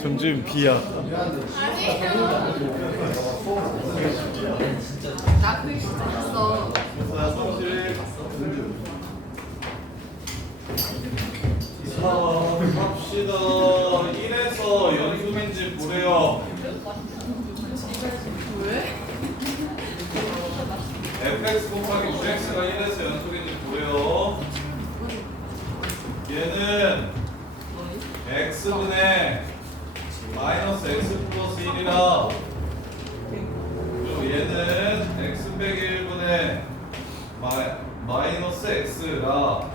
점점 B야. 나 글씨 썼어. 자, 성실. 자, 갑시다. 1에서 연속인지 보래요. 왜? fx 곱하기 9x가 1에서 연속인지 보래요. 얘는 x분의 마이너스 x 플러스 1이라, 그리고 얘는 x 빼기 1분의 마이너스 x라 다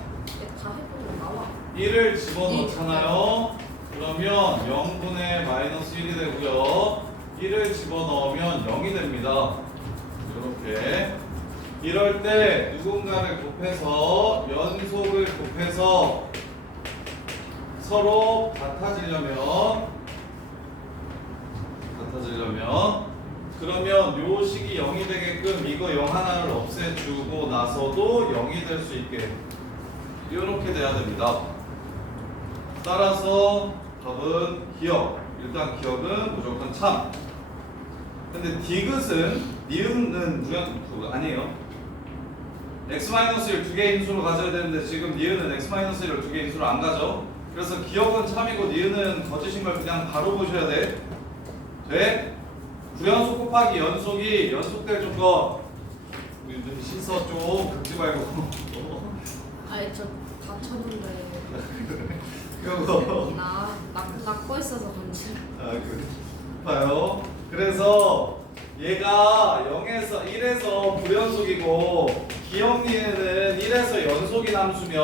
해보면 나와. 1을 집어넣잖아요. 그러면 0분의 마이너스 1이 되고요. 1을 집어넣으면 0이 됩니다. 이렇게. 이럴 때 누군가를 곱해서 연속을 곱해서 서로 같아지려면 그러면 요 식이 0이 되게끔 이거 0 하나를 없애주고 나서도 0이 될 수 있게 이렇게 돼야 됩니다. 따라서 답은 기억. 일단 기억은 무조건 참. 근데 디귿은 니은은 아니에요. x-1 두 개의 인수로 가져야 되는데 지금 니은은 x-1을 두 개의 인수로 안 가죠. 그래서 기억은 참이고 니은은 거짓인 걸 그냥 바로 보셔야 돼. 돼? 불연속 곱하기 연속이 연속될 조건. 우리 좀 씻어 좀 긁지 말고. 아니 저 다쳤는데. 그거. 낙고 있어서 그런지. 아, 그래. 봐요. 그래서 얘가 0에서 1에서 불연속이고 기억 니은은 1에서 연속인 함수면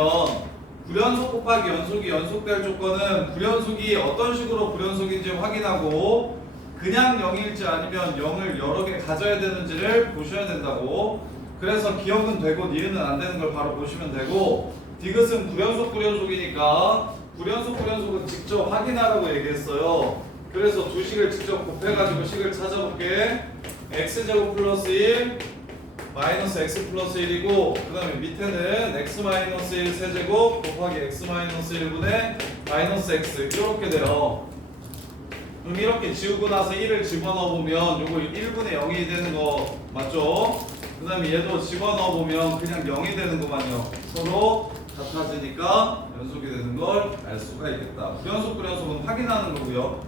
불연속 곱하기 연속이 연속될 조건은 불연속이 어떤 식으로 불연속인지 확인하고 그냥 0일지 아니면 0을 여러 개 가져야 되는지를 보셔야 된다고. 그래서 기억은 되고 니은은 안 되는 걸 바로 보시면 되고, 디귿은 불연속이니까 불연속은 직접 확인하라고 얘기했어요. 그래서 두 식을 직접 곱해가지고 식을 찾아볼게. x제곱 플러스 1 마이너스 x 플러스 1이고, 그 다음에 밑에는 x 마이너스 1 세제곱 곱하기 x 마이너스 1분의 마이너스 x 이렇게 돼요. 그럼 이렇게 지우고 나서 1을 집어넣어보면 요거 1분의 0이 되는 거 맞죠? 그 다음에 얘도 집어넣어보면 그냥 0이 되는 거만요. 서로 같아지니까 연속이 되는 걸 알 수가 있겠다. 불연속은 확인하는 거고요.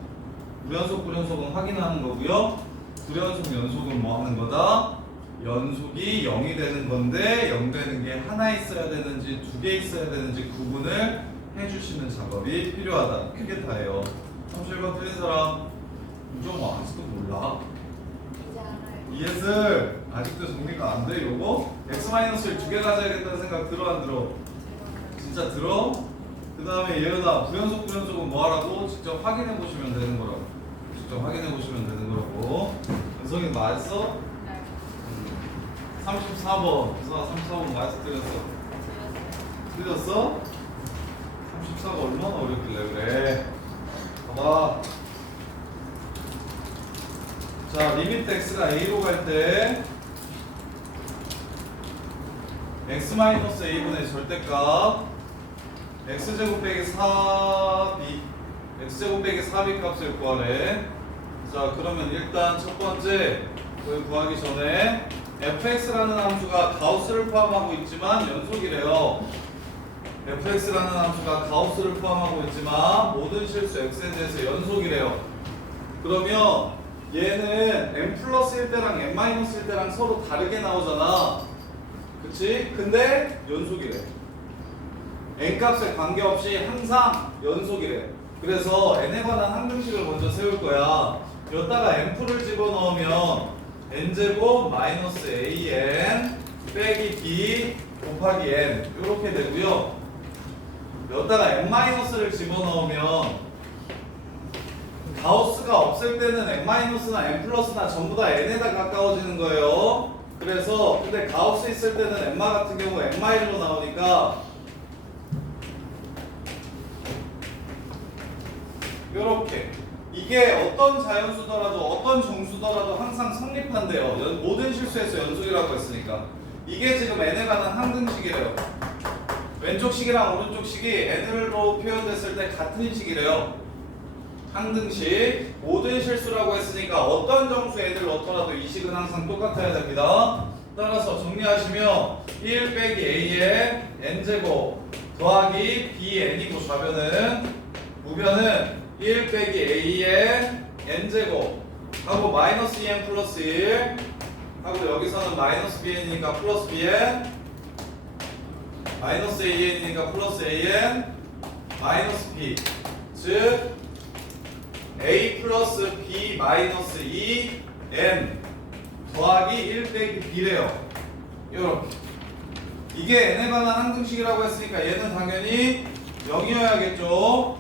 불연속은 확인하는 거고요. 불연속 연속은 뭐 하는 거다? 연속이 0이 되는 건데 0 되는 게 하나 있어야 되는지 두 개 있어야 되는지 구분을 해주시는 작업이 필요하다. 그게 다예요. 37번 틀린 사람 유정아 아직도 몰라? 이해슬 아직도 정리가 안 돼? 요거? x-를 두 개 가져야겠다는 생각 들어 안 들어? 진짜 들어? 그 다음에 예은아 불연속은 뭐 하라고? 직접 확인해 보시면 되는 거라고. 직접 확인해 보시면 되는 거라고. 연성이 맞았어? 34번. 그래서 34번 맞았어? 틀렸어? 틀렸어? 34번 얼마나 어렵길래 그래? 봐봐. 자, 리미트 x가 a로 갈 때 x-a분의 절대값 x제곱 빼기 4b x제곱 빼기 4b 값을 구하래. 자, 그러면 일단 첫 번째 그걸 구하기 전에 fx라는 함수가 가우스를 포함하고 있지만 연속이래요. fx라는 함수가 가우스를 포함하고 있지만 모든 실수 x에 대해서 연속이래요. 그러면 얘는 n 플러스 1 때랑 n 마이너스 1 때랑 서로 다르게 나오잖아. 그치? 근데 연속이래. n 값에 관계없이 항상 연속이래. 그래서 n에 관한 항등식을 먼저 세울 거야. 여기다가 n프를 집어넣으면 n제곱 마이너스 an 빼기 b 곱하기 n 이렇게 되고요. 여기다가 n-를 집어넣으면 가우스가 없을 때는 n-나 n+나 전부 다 n에다 가까워지는 거예요. 그래서 근데 가우스 있을 때는 n 같은 경우 n-로 나오니까 요렇게 이게 어떤 자연수더라도 어떤 정수더라도 항상 성립한대요. 모든 실수에서 연속이라고 했으니까. 이게 지금 n에 관한 항등식이래요. 왼쪽 식이랑 오른쪽 식이 n으로 표현됐을 때 같은 식이래요. 항등식 모든 실수라고 했으니까 어떤 정수 애들 넣더라도 이 식은 항상 똑같아야 됩니다. 따라서 정리하시면 1 빼기 a의 n제곱 더하기 bn이고 좌변은 우변은 1 빼기 a의 n제곱 하고 마이너스 2n 플러스 1 하고 여기서는 마이너스 bn이니까 플러스 bn 마이너스 an이니까 플러스 an 마이너스 b 즉 a 플러스 b 마이너스 2 n 더하기 1 빼기 b래요. 요렇게 이게 n에 관한 항등식이라고 했으니까 얘는 당연히 0이어야겠죠.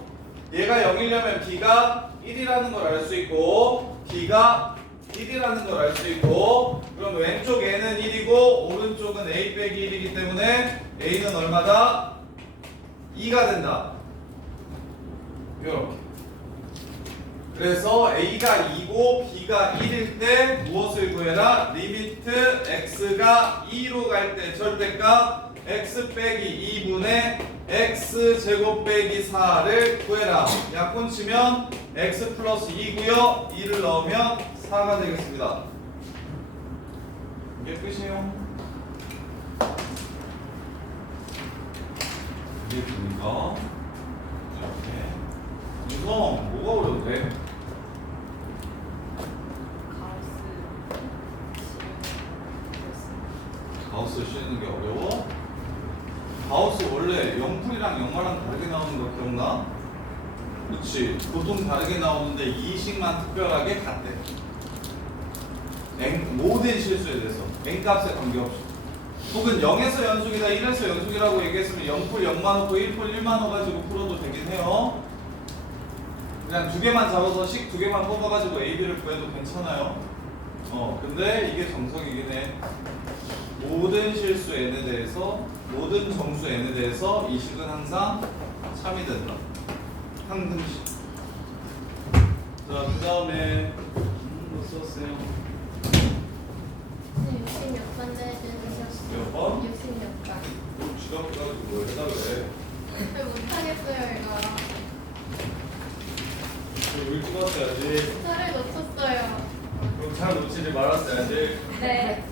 얘가 0이려면 b가 1이라는 걸 알 수 있고 b가 1이라는 걸 알 수 있고 그럼 왼쪽 n은 1이고 오른쪽은 a 빼기 1이기 때문에 a는 얼마다? 2가 된다. 요렇게 그래서 a가 2고 b가 1일 때 무엇을 구해라? 리미트 x가 2로 갈 때 절대값 x 빼기 2분의 x 제곱 빼기 4를 구해라. 약분 치면 x 플러스 2고요 2를 넣으면 4가 되겠습니다. 이게 끝이에요. 이게 됩니까? 이렇게 우선 뭐가 어려운데? 가우스 씌우는 게 어려워? 가우스 원래 0풀이랑 영마랑 다르게 나오는 거 기억나? 그렇지. 보통 다르게 나오는데 이 식만 특별하게 같대. 모든 실수에 대해서 n값에 관계없이 혹은 0에서 연속이다 1에서 연속이라고 얘기했으면 0풀 0만 넣고 1풀 1만 넣어가지고 풀어도 되긴 해요. 그냥 두 개만 잡아서 식 두 개만 뽑아가지고 A, B를 구해도 괜찮아요. 근데 이게 정석이긴 해. 모든 실수 n에 대해서 모든 정수 n에 대해서 이 식은 항상 참이 된다. 항등식. 자, 그 다음에 뭐 썼어요? 66번 내주셨어요. 몇 번? 66번. 뭐 지갑 가지고 뭐 해달래? 못하겠어요 이거. 좀 일찍 왔어야지. 차를 놓쳤어요. 그럼 잘 놓치지 말았어야지. 네.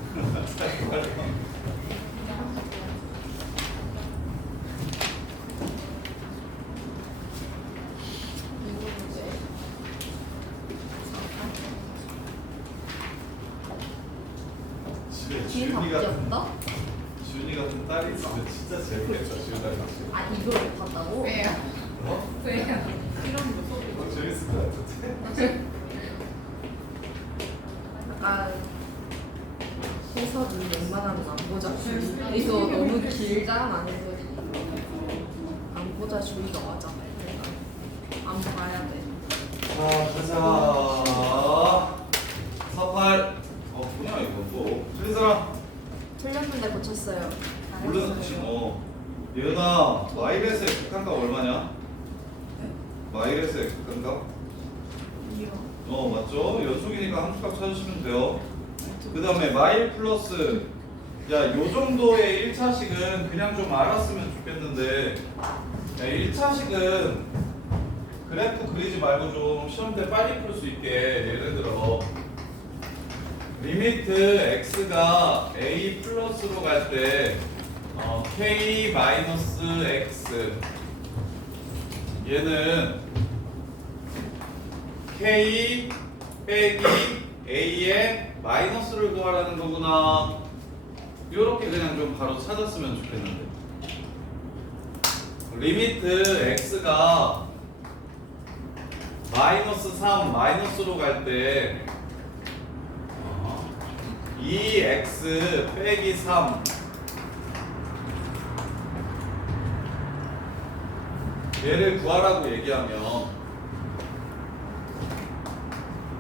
집에 뒤에 지훈이 답지 같은 없다? 지훈이 같은 딸이 있으면 진짜 재밌겠다. 지훈아 같이. 아 이걸 봤다고? 왜요? 어? 왜요? 이런 거 소리. 재밌을 것 같은데. 약간 해석이 웬만하면 안 보자 주의. 이거 너무 길잖아 해석이. 안 보자 주의가 맞아. 안 봐야 돼. 자, 가자. 48. 뭐냐 이거 또. 틀린 사람. 틀렸는데 고쳤어요. 모르는 뜻이 예은아, 마일에서의 극한값 얼마냐? 마일에서의 극한값? 맞죠? 연속이니까 함수값 찾으시면 돼요. 그 다음에 마일 플러스 야, 요 정도의 1차식은 그냥 좀 알았으면 좋겠는데 야, 1차식은 그래프 그리지 말고 좀 시험 때 빨리 풀 수 있게 예를 들어 리미트 x가 a 플러스로 갈 때 k 마이너스 x 얘는 k 빼기 a의 마이너스를 구하라는 거구나. 요렇게 그냥 좀 바로 찾았으면 좋겠는데 리미트 x가 마이너스 3 마이너스로 갈 때 2x 빼기 3 얘를 구하라고 얘기하면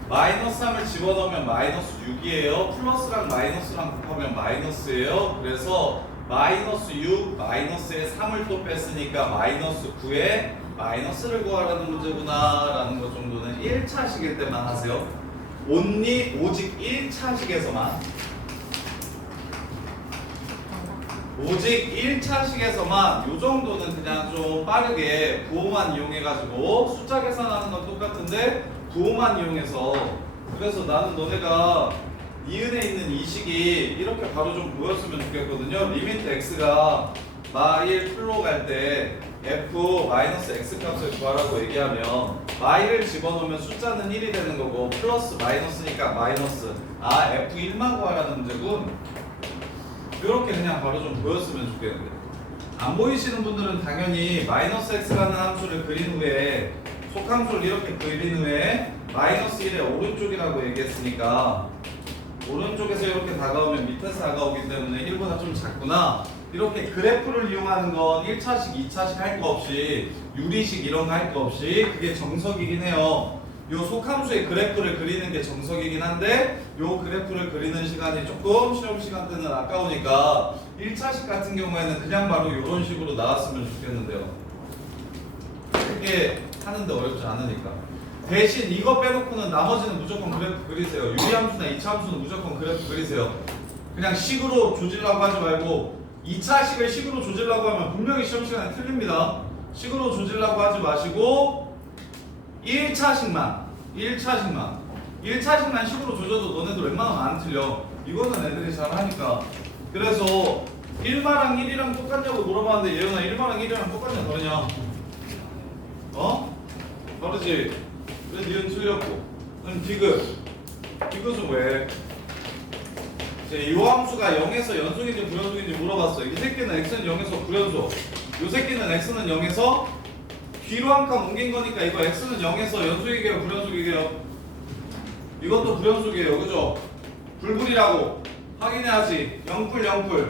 마이너스 3을 집어넣으면 마이너스 6이에요. 플러스랑 마이너스랑 곱하면 마이너스예요. 그래서 마이너스 6 마이너스에 3을 또 뺐으니까 마이너스 9에 마이너스를 구하라는 문제구나 라는 것 정도는 1차식일 때만 하세요. 오직 1차식에서만 오직 1차식에서만 요 정도는 그냥 좀 빠르게 부호만 이용해가지고 숫자 계산하는 건 똑같은데 부호만 이용해서 그래서 나는 너네가 니은에 있는 이 식이 이렇게 바로 좀 보였으면 좋겠거든요. 리미트 x가 마일 풀로 갈 때 f-x 값을 구하라고 얘기하면 마일을 집어넣으면 숫자는 1이 되는 거고 플러스 마이너스니까 마이너스 f1만 구하라는 문제군. 이렇게 그냥 바로 좀 보였으면 좋겠는데 안 보이시는 분들은 당연히 마이너스 x라는 함수를 그린 후에 속함수를 이렇게 그린 후에 마이너스 1의 오른쪽이라고 얘기했으니까 오른쪽에서 이렇게 다가오면 밑에서 다가오기 때문에 1보다 좀 작구나. 이렇게 그래프를 이용하는 건 1차식, 2차식 할 거 없이 유리식 이런 거 할 거 없이 그게 정석이긴 해요. 요 속함수의 그래프를 그리는 게 정석이긴 한데 요 그래프를 그리는 시간이 조금 시험 시간 때는 아까우니까 1차식 같은 경우에는 그냥 바로 이런 식으로 나왔으면 좋겠는데요. 크게 하는데 어렵지 않으니까. 대신 이거 빼놓고는 나머지는 무조건 그래프 그리세요. 유리함수나 이차함수는 무조건 그래프 그리세요. 그냥 식으로 조지려고 하지 말고 2차식을 식으로 조지려고 하면 분명히 시험 시간에 틀립니다. 식으로 조지려고 하지 마시고 1차식만 식으로 조져도 너네들 웬만하면 안 틀려. 이거는 애들이 잘 하니까. 그래서 1마랑 1이랑 똑같냐고 물어봤는데 예은아 1마랑 1이랑 똑같냐 다르냐? 어? 다르지? 왜 니은 틀렸고? 그럼 디귿은 왜? 이제 이 함수가 0에서 연속인지 불연속인지 물어봤어. 이 새끼는 x는 0에서 불연속, 이 새끼는 x는 0에서 뒤로 한 칸 옮긴 거니까 이거 x는 0에서 연속이게요 불연속이게요? 이것도 불연속이에요. 그죠? 불불이라고 확인해야지. 0풀 00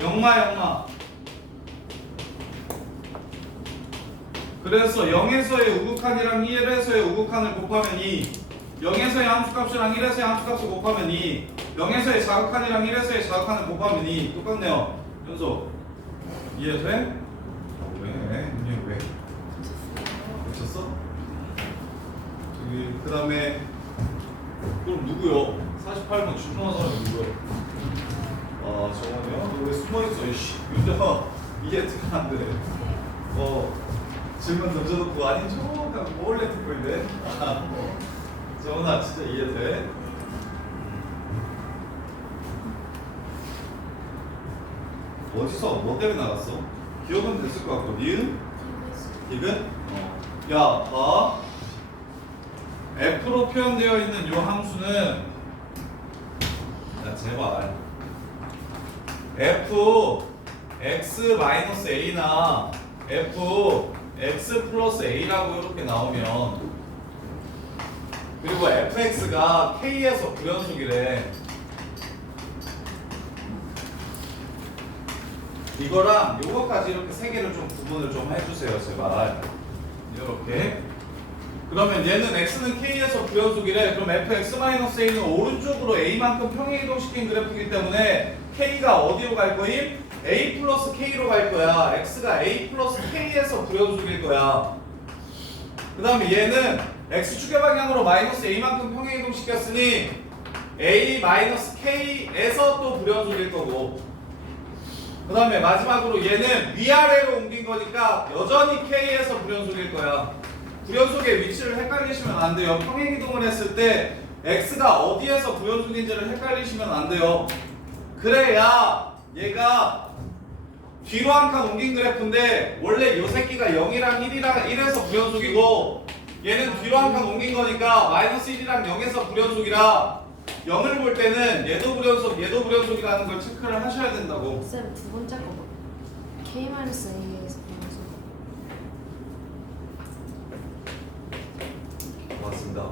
영마. 그래서 0에서의 우극한이랑 1에서의 우극한을 곱하면 2, 0에서의 함수값이랑 1에서의 함수값을 곱하면 2, 0에서의 자극한이랑 1에서의 자극한을 곱하면 2. 똑같네요. 연속. 이해돼? 왜? 미쳤어? 저기 그 다음에 그럼 누구요? 48번 주문한 사람이 누구요? 정원이요? 너 왜 숨어있어? 이씨 윤정아 이해가 안 돼. 질문 던져놓고 아닌 척 하고 몰래 듣고 있네. 정원아 진짜 이해돼? 어디서 뭐 때문에 나갔어? 기억은 됐을 것 같고 니은? 디귿? 야 봐. F로 표현되어 있는 이 함수는 야 제발 f x-a나 f x 플러스 a라고 이렇게 나오면 그리고 fx가 k에서 불연속이래. 이거랑 요거까지 이렇게 세 개를 좀 구분을 좀 해주세요 제발. 이렇게 그러면 얘는 x는 k에서 불연속이래. 그럼 fx-a는 오른쪽으로 a만큼 평행이동시킨 그래프이기 때문에 k가 어디로 갈 거임? a 플러스 k로 갈 거야. x가 a 플러스 k에서 불연속일 거야. 그 다음에 얘는 x축의 방향으로 마이너스 a만큼 평행이동시켰으니 a 마이너스 k에서 또 불연속일 거고, 그 다음에 마지막으로 얘는 위아래로 옮긴 거니까 여전히 k에서 불연속일 거야. 불연속의 위치를 헷갈리시면 안 돼요. 평행이동을 했을 때 x가 어디에서 불연속인지를 헷갈리시면 안 돼요. 그래야 얘가 뒤로 한 칸 옮긴 그래프인데 원래 요 새끼가 0이랑 1에서 불연속이고 얘는 뒤로 한 칸 옮긴 거니까 마이너스 1이랑 0에서 불연속이라 0을 볼 때는 얘도 불연속이라는 걸 체크를 하셔야 된다고. 쌤 두 번째 거 봐. K-A에서 불연속. 맞습니다.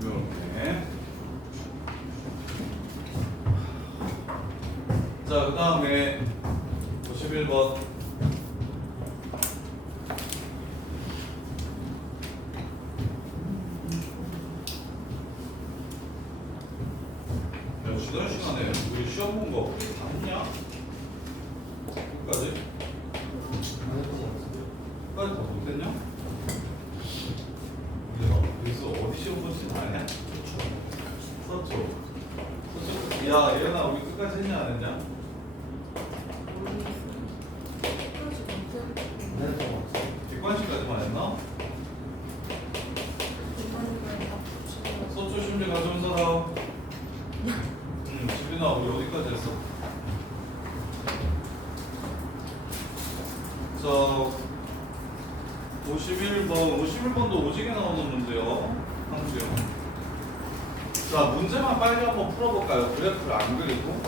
이렇게. 자, 그 다음에 51번. 야, 지난 시간에 우리 시험 본 거 다 했냐? 끝까지? 됐냐? 야, 그래서 어디 시험 본지 아냐? 서초. 야, 얘나 우리 끝까지 했냐 안 했냐? 객관식까지만 했나? 서초 심리 가져온 사람. 지빈아 우리 어디까지 했어? 자, 51번도 오지게 나오는 문제요. 함수요. 자, 문제만 빨리 한번 풀어볼까요? 그래프를 안 그리고.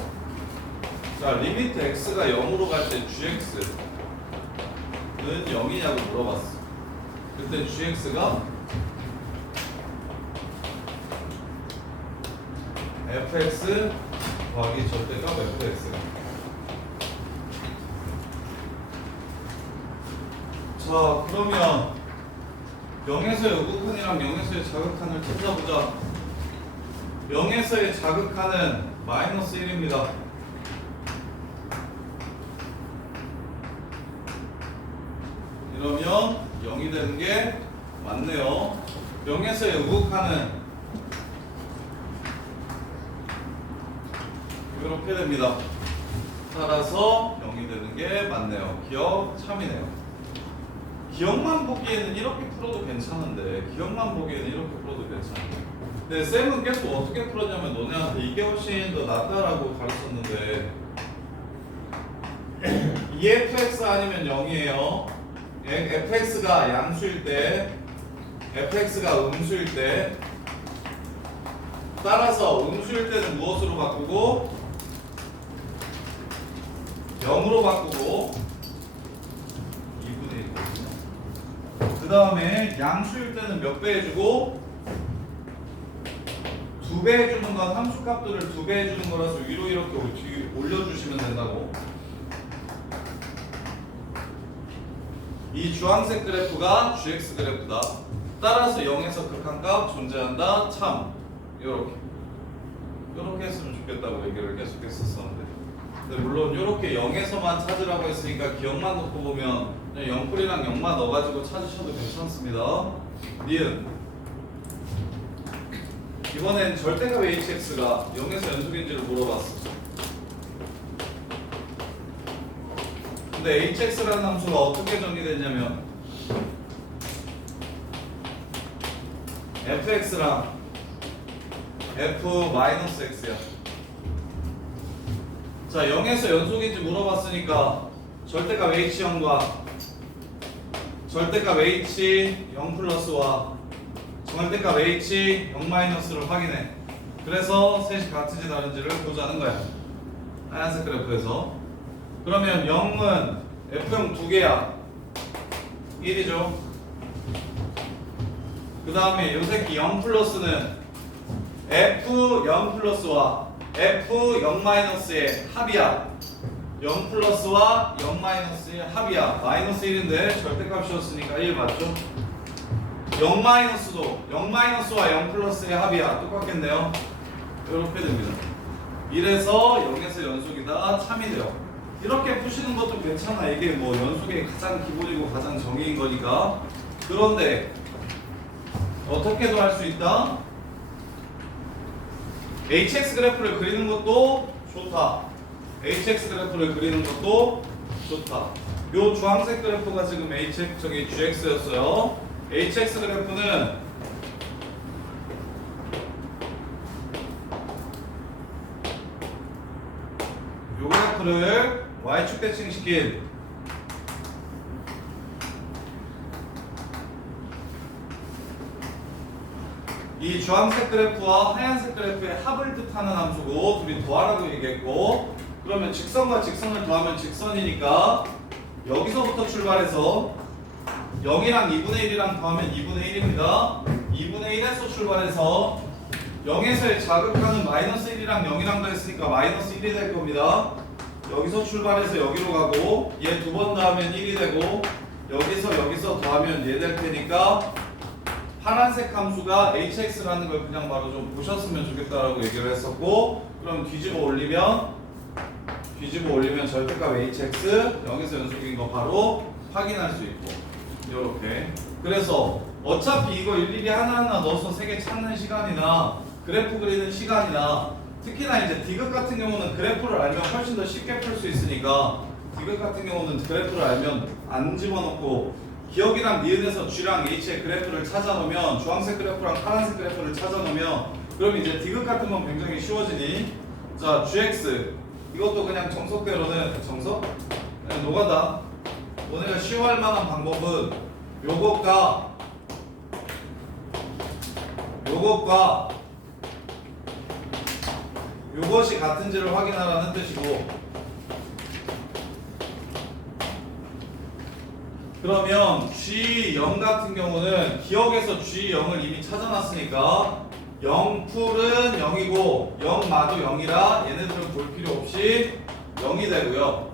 자, 리미트 x가 0으로 갈 때 gx는 0이냐고 물어봤어. 그때 gx가 fx 더하기 절대값 fx가. 자, 그러면 0에서의 우극한이랑 0에서의 자극한을 찾아보자. 0에서의 자극한은 마이너스 1입니다. 이러면 0이 되는 게 맞네요. 0에서의 우극한은 이렇게 됩니다. 따라서 0이 되는 게 맞네요. 기억 참이네요. 기억만 보기에는 이렇게 풀어도 괜찮은데 기억만 보기에는 이렇게 풀어도 괜찮은데 근데 쌤은 계속 어떻게 풀었냐면 너네한테 이게 훨씬 더 낫다라고 가르쳤는데 2fx 아니면 0이에요. fx가 양수일 때 fx가 음수일 때 따라서 음수일 때는 무엇으로 바꾸고 0으로 바꾸고 2분의 1거든요. 그 다음에 양수일 때는 몇 배 해주고 2배 해주는 건 함수값들을 2배 해주는 거라서 위로 이렇게 올려주시면 된다고. 이 주황색 그래프가 gx 그래프다. 따라서 0에서 극한값 존재한다. 참 요렇게 했으면 좋겠다고 얘기를 계속 했었었는데 근데 물론 요렇게 0에서만 찾으라고 했으니까 기억만 놓고 보면 그냥 0풀이랑 0만 넣어가지고 찾으셔도 괜찮습니다. 니은 이번엔 절대값 hx가 0에서 연속인지를 물어봤어. 근데 hx라는 함수가 어떻게 정의됐냐면 fx랑 f-x야. 자, 0에서 연속인지 물어봤으니까 절대값 h0과 절대값 h0 플러스와 절대값 h0 마이너스를 확인해. 그래서 셋이 같은지 다른지를 보자는 거야. 하얀색 그래프에서. 그러면 0은 f0 두 개야. 1이죠. 그 다음에 요 새끼 0 플러스는 f0 플러스와 f0 마이너스의 합이야. 0 플러스와 0 마이너스의 합이야. 마이너스 1인데 절대값이었으니까 1 맞죠? 0 마이너스도 0 마이너스와 0 플러스의 합이야. 똑같겠네요. 이렇게 됩니다. 이래서 0에서 연속이다. 참이 돼요. 이렇게 푸시는 것도 괜찮아. 이게 뭐 연속의 가장 기본이고 가장 정의인 거니까. 그런데 어떻게도 할 수 있다. hx 그래프를 그리는 것도 좋다. hx 그래프를 그리는 것도 좋다. 요 주황색 그래프가 지금 gx였어요. hx 그래프는 요 그래프를 y축 대칭시킨 이 주황색 그래프와 하얀색 그래프의 합을 뜻하는 함수고 둘이 더하라고 얘기했고 그러면 직선과 직선을 더하면 직선이니까 여기서부터 출발해서 0이랑 2분의 1이랑 더하면 2분의 1입니다. 2분의 1에서 출발해서 0에서의 자극하는 마이너스 1이랑 0이랑 더했으니까 마이너스 1이 될 겁니다. 여기서 출발해서 여기로 가고 얘 두 번 더하면 1이 되고 여기서 더하면 얘 될 테니까 파란색 함수가 hx라는 걸 그냥 바로 좀 보셨으면 좋겠다라고 얘기를 했었고 그럼 뒤집어 올리면 절대값 hx 0에서 연속인 거 바로 확인할 수 있고 요렇게. 그래서 어차피 이거 일일이 하나하나 넣어서 세 개 찾는 시간이나 그래프 그리는 시간이나 특히나 이제 디귿 같은 경우는 그래프를 알면 훨씬 더 쉽게 풀 수 있으니까 디귿 같은 경우는 그래프를 알면 안 집어넣고 기억이랑 니은에서 G랑 H의 그래프를 찾아놓으면 주황색 그래프랑 파란색 그래프를 찾아놓으면 그럼 이제 디귿 같은 건 굉장히 쉬워지니 자 GX 이것도 그냥 정석대로는 정석? 그냥 노가다 너네가 쉬워할 만한 방법은 요것과 요것이 같은지를 확인하라는 뜻이고 그러면 G0 같은 경우는 기억에서 G0을 이미 찾아놨으니까 0풀은 0이고 0마도 0이라 얘네들은 볼 필요 없이 0이 되고요.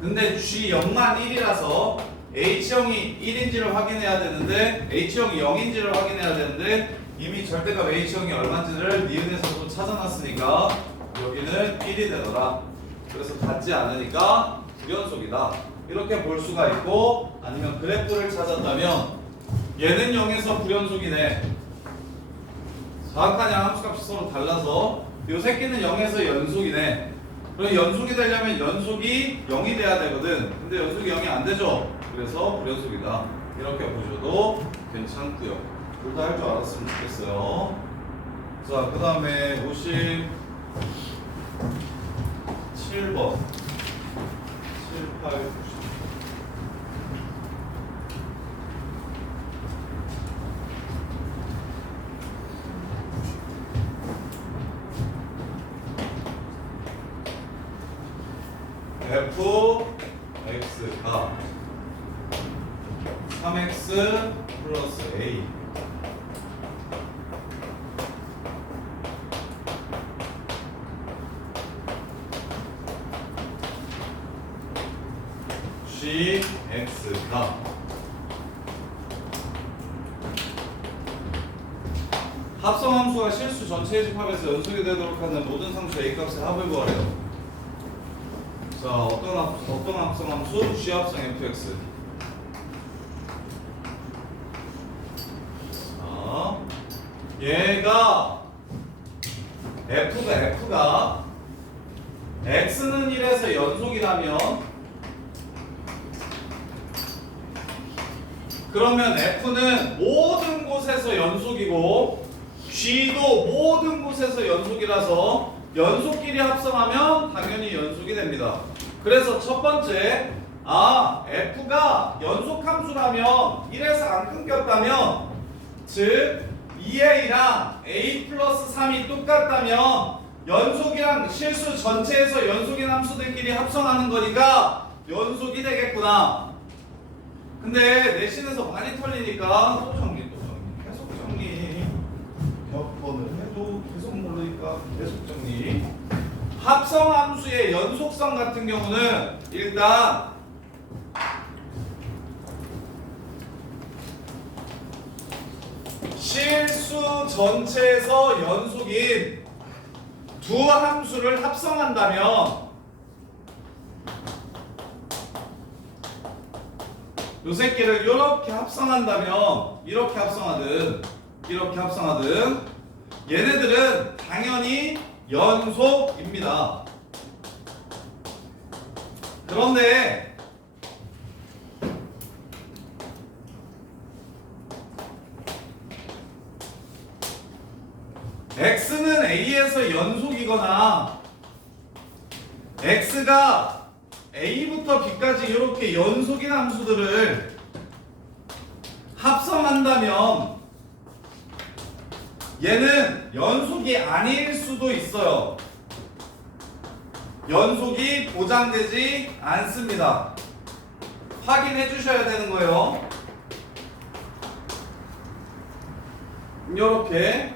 근데 G0만 1이라서 H형이 1인지를 확인해야 되는데 H형이 0인지를 확인해야 되는데 이미 절대값 H형이 얼마인지를 니은에서도 찾아놨으니까 여기는 1이 되더라. 그래서 같지 않으니까 불연속이다. 이렇게 볼 수가 있고 아니면 그래프를 찾았다면 얘는 0에서 불연속이네. 정확한 양 함수값이 서로 달라서 요 새끼는 0에서 연속이네. 그럼 연속이 되려면 연속이 0이 돼야 되거든. 근데 연속이 0이 안 되죠. 그래서 불연속이다. 이렇게 보셔도 괜찮고요. 둘 다 할 줄 알았으면 좋겠어요. 자, 그 다음에 57번 7, 8, 9 f x가 3x 플러스 a gx가 합성함수가 실수 전체의 집합에서 연속이 되도록 하는 모든 상수 a값의 합을 구하래요. 자, 어떤 합성함수? G합성 fx. 자, 얘가 f가 x는 1에서 연속이라면 그러면 f는 모든 곳에서 연속이고 g도 모든 곳에서 연속이라서 연속끼리 합성하면 당연히 연속이 됩니다. 그래서 첫 번째, f가 연속함수라면 1에서 안 끊겼다면 즉 2a랑 a 플러스 3이 똑같다면 연속이랑 실수 전체에서 연속인 함수들끼리 합성하는 거니까 연속이 되겠구나. 근데 내신에서 많이 털리니까 또 정리 계속 정리 몇 번을 해도 계속 모르니까 계속 정리. 합성함수의 연속성 같은 경우는 일단 실수 전체에서 연속인 두 함수를 합성한다면 요 새끼를 이렇게 합성한다면 이렇게 합성하든 얘네들은 당연히 연속입니다. 그런데 x는 a에서 연속이거나 x가 a부터 b까지 이렇게 연속인 함수들을 합성한다면 얘는 연속이 아닐 수도 있어요. 연속이 보장되지 않습니다. 확인해 주셔야 되는 거예요. 이렇게.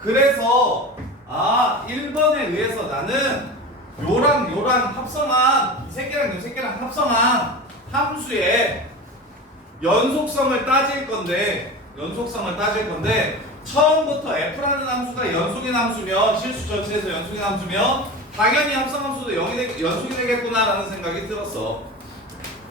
그래서 1번에 의해서 나는 요랑 합성한 이 새끼랑 요 새끼랑 합성한 함수의 연속성을 따질 건데 처음부터 f라는 함수가 연속인 함수면 실수 전체에서 연속인 함수면 당연히 합성함수도 연속이 되겠구나라는 생각이 들었어.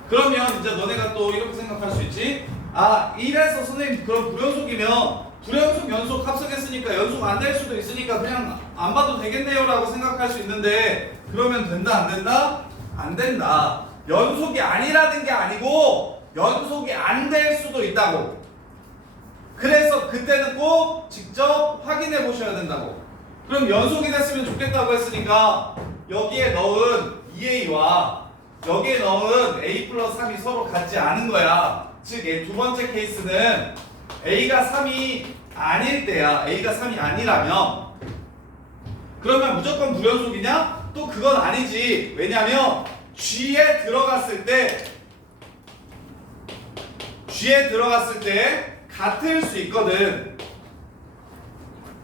그러면 이제 너네가 또 이렇게 생각할 수 있지. 아 1에서 선생님 그럼 불연속이면 불연속 연속 합성했으니까 연속 안 될 수도 있으니까 그냥 안 봐도 되겠네요 라고 생각할 수 있는데 그러면 된다 안 된다? 안 된다. 연속이 아니라는 게 아니고 연속이 안 될 수도 있다고. 그래서 그때는 꼭 직접 확인해 보셔야 된다고. 그럼 연속이 됐으면 좋겠다고 했으니까 여기에 넣은 2a와 여기에 넣은 a 플러스 3이 서로 같지 않은 거야. 즉 두 번째 케이스는 a가 3이 아닐 때야. a가 3이 아니라면 그러면 무조건 불연속이냐? 또 그건 아니지. 왜냐면 G에 들어갔을 때 같을 수 있거든.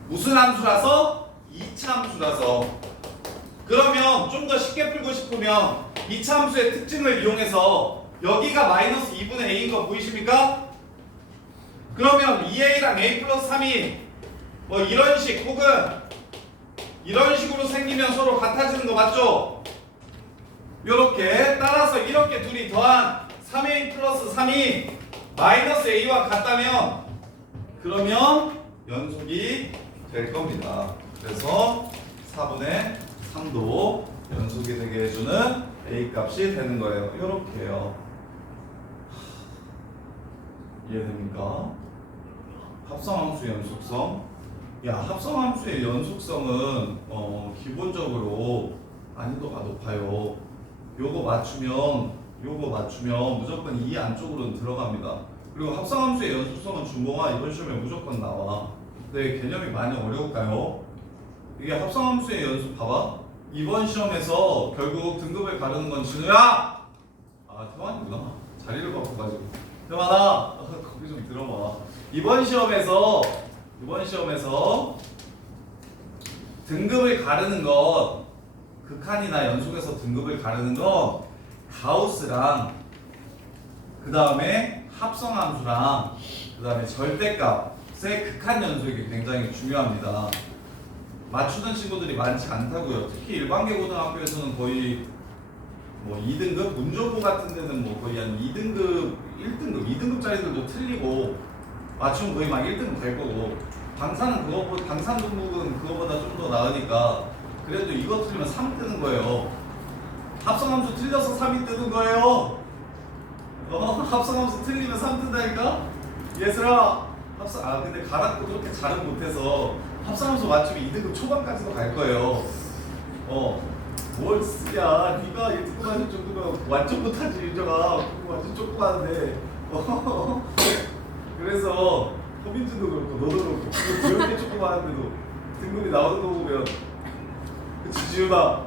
무슨 함수라서? 2차 함수라서. 그러면 좀 더 쉽게 풀고 싶으면 2차 함수의 특징을 이용해서 여기가 마이너스 2분의 a인 거 보이십니까? 그러면 2a랑 a 플러스 3이 뭐 이런 식 혹은 이런 식으로 생기면 서로 같아지는 거 맞죠? 요렇게 따라서 이렇게 둘이 더한 3a 플러스 3이 마이너스 a와 같다면 그러면 연속이 될 겁니다. 그래서 4분의 3도 연속이 되게 해주는 a 값이 되는 거예요. 요렇게요. 이해됩니까? 합성함수의 연속성. 야, 합성함수의 연속성은 기본적으로 난이도가 높아요. 요거 맞추면 무조건 이 안쪽으로는 들어갑니다. 그리고 합성함수의 연속성은 준봉아 이번 시험에 무조건 나와. 근데 개념이 많이 어려울까요? 이게 합성함수의 연속 봐봐. 이번 시험에서 결국 등급을 가르는 건 진우야! 아 태환이구나. 자리를 바꿔가지고. 태환아 거기 좀 들어봐. 이번 시험에서 등급을 가르는 것, 극한이나 연속에서 등급을 가르는 건 가우스랑 그 다음에 합성함수랑 그 다음에 절대값의 극한 연속이 굉장히 중요합니다. 맞추는 친구들이 많지 않다고요. 특히 일반계 고등학교에서는 거의 뭐 2등급, 문조고 같은 데는 뭐 거의 한 2등급, 1등급, 2등급짜리들도 틀리고 맞추면 거의 막 1등급 될 거고 강산 등급은 그거보다 좀 더 나으니까 그래도 이거 틀리면 3 뜨는 거예요. 합성함수 틀려서 3이 뜨는 거예요. 합성함수 틀리면 3 뜬다니까? 얘들아 근데 가락도 그렇게 잘은 못해서 합성함수 맞추면 2등급 초반까지도 갈 거예요. 뭘 쓰냐? 네가 1등급 맞을 정도면 완전 못하지 윤정아. 완전 조그마한데. 그래서 허민준도 그렇고 너도 그렇고 그렇게 조그마한데도 등급이 나오는 거 보면 그치 지훈아?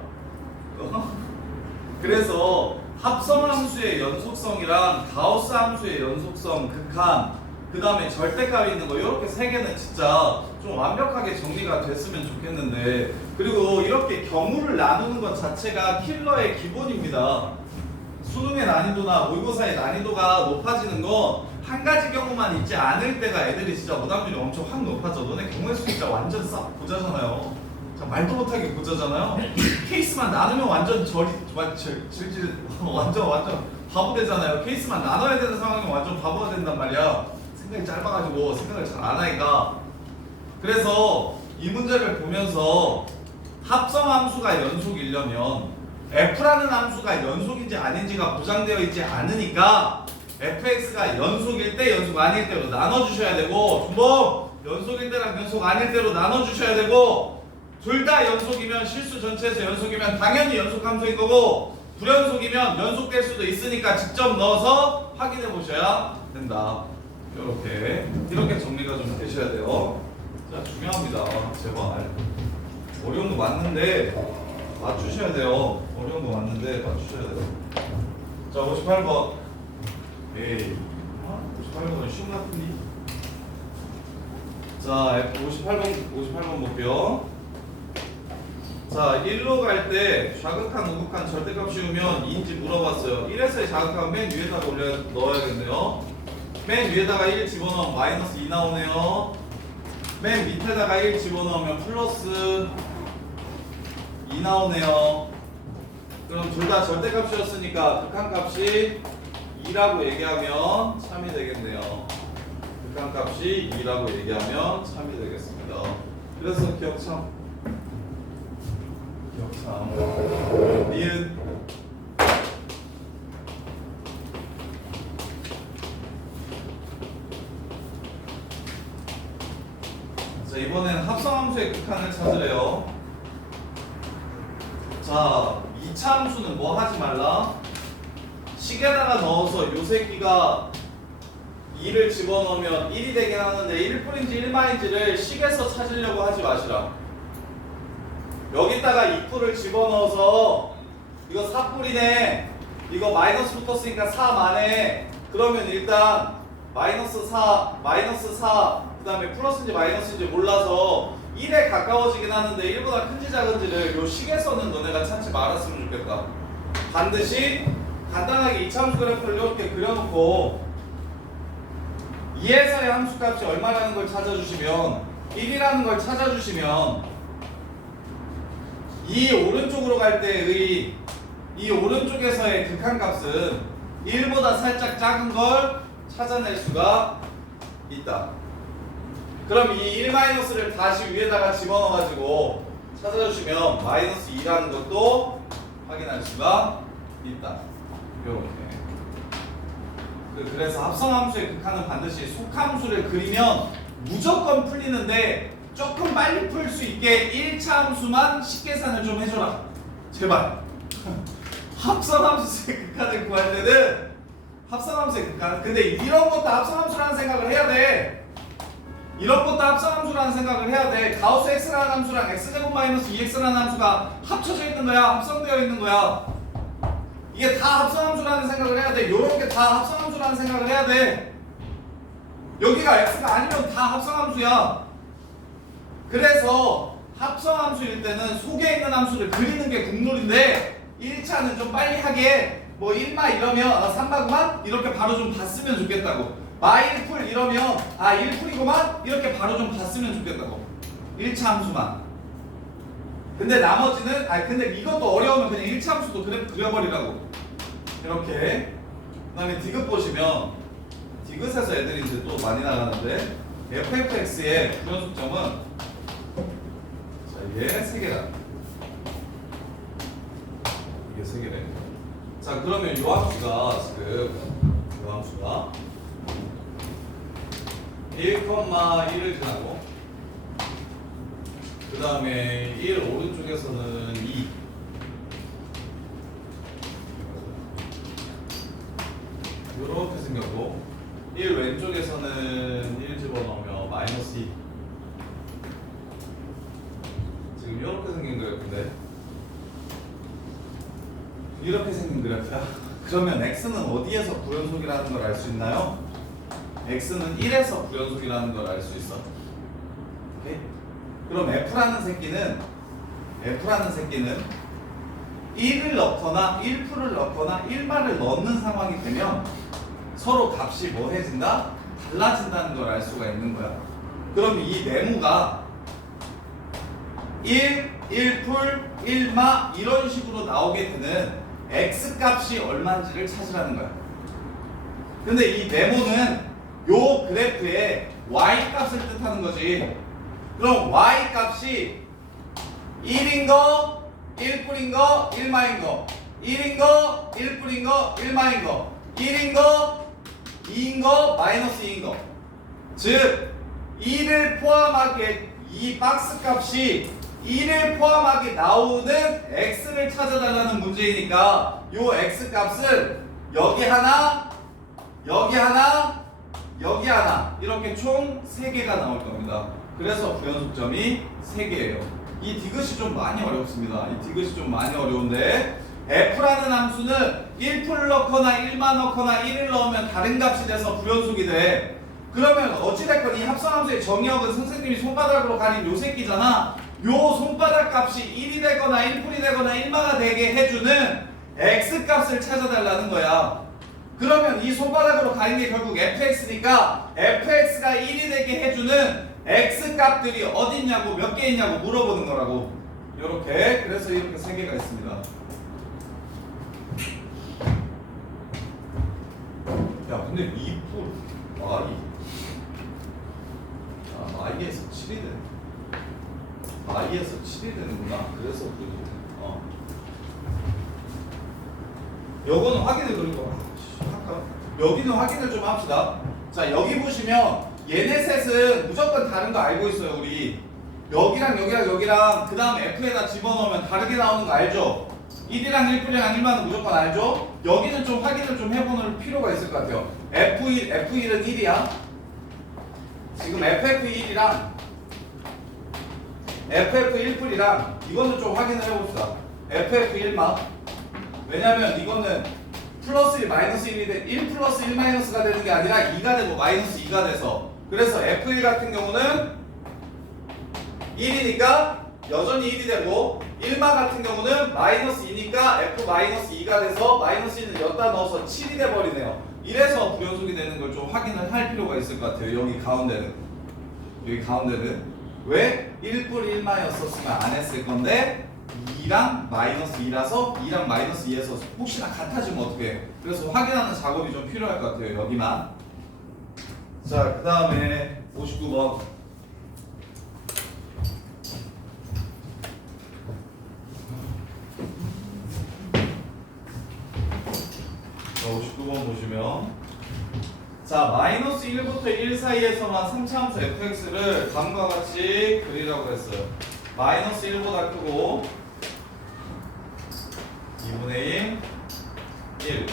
그래서 합성함수의 연속성이랑 가우스 함수의 연속성 극한 그 다음에 절대값이 있는 거 이렇게 세 개는 진짜 좀 완벽하게 정리가 됐으면 좋겠는데 그리고 이렇게 경우를 나누는 것 자체가 킬러의 기본입니다. 수능의 난이도나 모의고사의 난이도가 높아지는 건 한 가지 경우만 있지 않을 때가 애들이 진짜 오답률이 엄청 확 높아져. 너네 경우의 수 진짜 완전 싹 고자잖아요. 말도 못하게 고자잖아요. 케이스만 나누면 완전 질질 완전 바보 되잖아요. 케이스만 나눠야 되는 상황이면 완전 바보가 된단 말이야. 생각이 짧아가지고 생각을 잘 안 하니까. 그래서 이 문제를 보면서 합성함수가 연속이려면 f라는 함수가 연속인지 아닌지가 보장되어 있지 않으니까 fx가 연속일 때 연속 아닐 때로 나눠주셔야 되고 두번 연속일 때랑 연속 아닐 때로 나눠주셔야 되고 둘 다 연속이면 실수 전체에서 연속이면 당연히 연속함수인 거고 불연속이면 연속될 수도 있으니까 직접 넣어서 확인해 보셔야 된다. 이렇게 정리가 좀 되셔야 돼요. 자, 중요합니다. 제발. 어려운 거 맞는데 맞추셔야 돼요. 어려운 거 맞는데 맞추셔야 돼요. 자, 58번. 에이, 58번은 쉬운 것 같은데. 자, 58번 볼게요. 자, 1로 갈 때 좌극한, 우극한 절대값 씌우면 2인지 물어봤어요. 1에서의 자극한 맨 위에다가 넣어야겠네요. 맨 위에다가 1 집어넣으면 마이너스 2 나오네요. 맨 밑에다가 1 집어넣으면 플러스 2 나오네요. 그럼 둘 다 절대값이었으니까 극한값이 2라고 얘기하면 참이 되겠네요. 극한값이 2라고 얘기하면 참이 되겠습니다. 그래서 기억참 니은 자, 이번엔 합성함수의 극한을 찾으래요. 자, 2차 함수는 뭐 하지 말라? 식에다가 넣어서 요 새끼가 2를 집어넣으면 1이 되긴 하는데 1풀인지 1마인지를 식에서 찾으려고 하지 마시라. 여기다가 2풀을 집어넣어서 이거 4풀이네, 이거 마이너스 붙었으니까 4만에, 그러면 일단 마이너스 4, 그 다음에 플러스인지 마이너스인지 몰라서 1에 가까워지긴 하는데 1보다 큰지 작은지를 요 식에서는 너네가 찾지 말았으면 좋겠다. 반드시 간단하게 2차함수 그래프를 이렇게 그려놓고 2에서의 함수값이 얼마라는 걸 찾아주시면, 1이라는 걸 찾아주시면 이 오른쪽으로 갈 때의 이 오른쪽에서의 극한값은 1보다 살짝 작은 걸 찾아낼 수가 있다. 그럼 이 1-를 다시 위에다가 집어넣어가지고 찾아주시면 마이너스 2라는 것도 확인할 수가 있다. 이렇게. 그래서 합성함수의 극한은 반드시 속함수를 그리면 무조건 풀리는데 조금 빨리 풀 수 있게 1차 함수만 식계산을 좀 해줘라. 제발. 합성함수의 극한을 구할 때는 합성함수의 극한. 근데 이런 것도 합성함수라는 생각을 해야 돼. 이런 것도 합성함수라는 생각을 해야 돼. 가우스 x라는 함수랑 x제곱 마이너스 2x라는 함수가 합쳐져 있는 거야, 합성되어 있는 거야. 이게 다 합성함수라는 생각을 해야 돼. 요런 게 다 합성함수라는 생각을 해야 돼. 여기가 x가 아니면 다 합성함수야. 그래서 합성함수일 때는 속에 있는 함수를 그리는 게 국룰인데 1차는 좀 빨리 하게, 뭐 1마 이러면 3마구만 이렇게 바로 좀 봤으면 좋겠다고. 마 1풀 이러면 1풀이구만 이렇게 바로 좀 봤으면 좋겠다고. 1차 함수만. 근데 나머지는 근데 이것도 어려우면 그냥 1차 함수도 그려버리라고. 이렇게. 그 다음에 디귿 보시면 디귿에서 애들이 이제 또 많이 나가는데 fx의 구현 속점은 자, 이게 3개다. 이게 3개래. 자, 그러면 요 함수가 지금 요 함수가 1,1을 지나고 그 다음에 1 오른쪽에서는 2 요렇게 생겼고 1 왼쪽에서는 1 집어넣으면 마이너스 2 지금 요렇게 생긴 그래프인데 이렇게 생긴 그래프야. 그러면 x는 어디에서 구연속이라는 걸 알 수 있나요? x는 1에서 구연속이라는 걸 알 수 있어. 오케이? 그럼 f라는 새끼는 1을 넣거나 1풀을 넣거나 1마를 넣는 상황이 되면 서로 값이 뭐 해진다? 달라진다는 걸 알 수가 있는 거야. 그럼 이 네모가 1, 1풀, 1마 이런 식으로 나오게 되는 x 값이 얼마인지를 찾으라는 거야. 근데 이 네모는 요 그래프의 y 값을 뜻하는 거지. 그럼 y 값이 1인 거, 1풀인 거, 1마인 거, 1인 거, 1풀인 거, 1마인 거, 1인 거, 2인 거, 마이너스 2인 거. 즉 2를 포함하게 이 박스 값이 2를 포함하게 나오는 x를 찾아달라는 문제이니까 요 x 값은 여기 하나, 여기 하나, 여기 하나 이렇게 총 3개가 나올 겁니다. 그래서 구연속점이 3개예요. 이 디귿이 좀 많이 어렵습니다. 이 디귿이 좀 많이 어려운데 f라는 함수는 1풀 넣거나 1마 넣거나 1을 넣으면 다른 값이 돼서 불연속이 돼. 그러면 어찌됐건 이 합성함수의 정의역은 선생님이 손바닥으로 가린 요 새끼잖아. 요 손바닥 값이 1이 되거나 1풀이 되거나 1마가 되게 해주는 x 값을 찾아달라는 거야. 그러면 이 손바닥으로 가린 게 결국 fx니까 fx가 1이 되게 해주는 x 값들이 어디 있냐고 몇 개 있냐고 물어보는 거라고. 요렇게. 그래서 이렇게 3개가 있습니다. 근데 2% y y에서 7이 되네. y에서 7이 되는구나. 그래서 그러지. 요거는 확인을 그릴 거야. 여기는 확인을 좀 합시다. 자, 여기 보시면 얘네 셋은 무조건 다른 거 알고 있어요, 우리. 여기랑 여기랑 여기랑 그 다음 F에다 집어넣으면 다르게 나오는 거 알죠? 1이랑 1풀이랑 1만은 무조건 알죠? 여기는 좀 확인을 좀 해보는 필요가 있을 것 같아요. F1은 1이야. 지금 FF1이랑 FF1풀이랑 이거는 좀 확인을 해봅시다. FF1만. 왜냐면 이거는 플러스 1, 마이너스 1이 돼, 1 플러스 1 마이너스가 되는 게 아니라 2가 되고 마이너스 2가 돼서. 그래서 F1 같은 경우는 1이니까 여전히 1이 되고 1마 같은 경우는 마이너스 2니까 F 마이너스 2가 돼서 마이너스 1을 여기다 넣어서 7이 돼버리네요. 이래서 불연속이 되는 걸 좀 확인을 할 필요가 있을 것 같아요. 여기 가운데는. 왜? 1뿔 1마였었으면 안 했을 건데 2랑 마이너스 2라서 2랑 마이너스 2에서 혹시나 같아지면 어떡해. 그래서 확인하는 작업이 좀 필요할 것 같아요. 여기만. 자, 그 다음에 59번. 자, 59번 보시면 자, 마이너스 1부터 1 사이에서만 3차함수 fx를 다음과 같이 그리라고 했어요. 마이너스 1보다 크고 2분의 1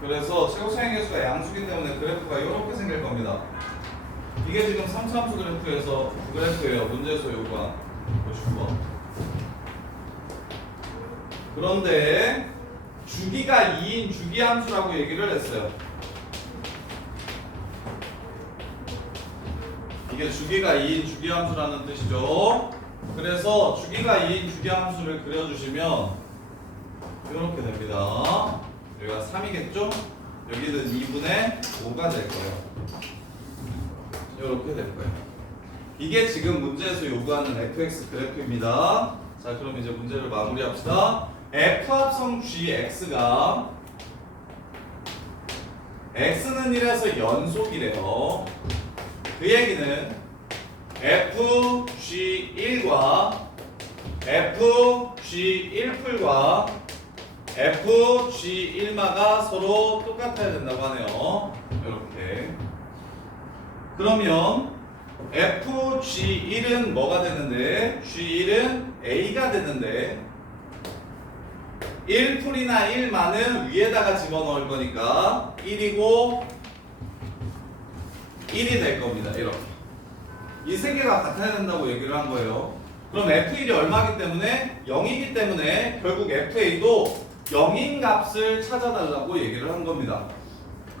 그래서 최고차의 개수가 양수기 때문에 그래프가 이렇게 생길 겁니다. 이게 지금 3차함수 그래프예요. 문제에서 요구한 59번. 그런데 주기가 2인 주기함수라고 얘기를 했어요. 이게 주기가 2인 주기함수라는 뜻이죠. 그래서 주기가 2인 주기함수를 그려주시면 이렇게 됩니다. 여기가 3이겠죠? 여기는 2분의 5가 될 거예요. 이렇게 될 거예요. 이게 지금 문제에서 요구하는 fx 그래프입니다. 자, 그럼 이제 문제를 마무리합시다. F합성 gx가 x는 1에서 연속이래요. 그 얘기는 fg1과 fg1풀과 fg1마가 서로 똑같아야 된다고 하네요. 이렇게. 그러면 fg1은 뭐가 되는데? g1은 a가 되는데 1풀이나 1마는 위에다가 집어넣을 거니까 1이고 1이 될 겁니다. 이렇게. 이 세 개가 같아야 된다고 얘기를 한 거예요. 그럼 F1이 얼마기 때문에? 0이기 때문에 결국 FA도 0인 값을 찾아달라고 얘기를 한 겁니다.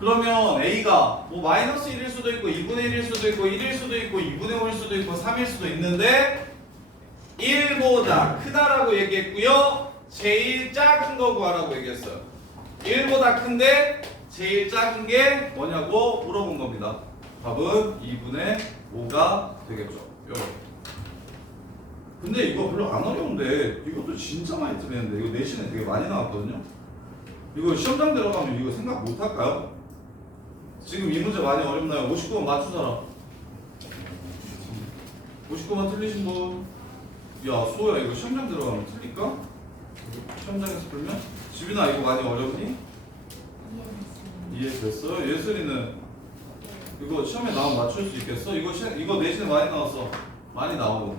그러면 A가 뭐 마이너스 1일 수도 있고 2분의 1일 수도 있고 1일 수도 있고 2분의 5일 수도 있고 3일 수도 있는데 1보다 크다라고 얘기했고요. 제일 작은 거 구하라고 얘기했어요. 1보다 큰데 제일 작은 게 뭐냐고 물어본 겁니다. 답은 2분의 5가 되겠죠. 이렇게. 근데 이거 별로 안 어려운데 이것도 진짜 많이 틀리는데 이거 내신에 되게 많이 나왔거든요. 이거 시험장 들어가면 이거 생각 못 할까요? 지금 이 문제 많이 어렵나요? 59번 맞춘 사람. 59번 틀리신 분. 야, 수호야 이거 시험장 들어가면 틀릴까? 시험장에서 풀면? 지빈아 이거 많이 어렵니? 이해됐어? 예슬이는 이거 시험에 나오면 맞출 수 있겠어? 이거 내신에 많이 나왔어. 많이 나오고.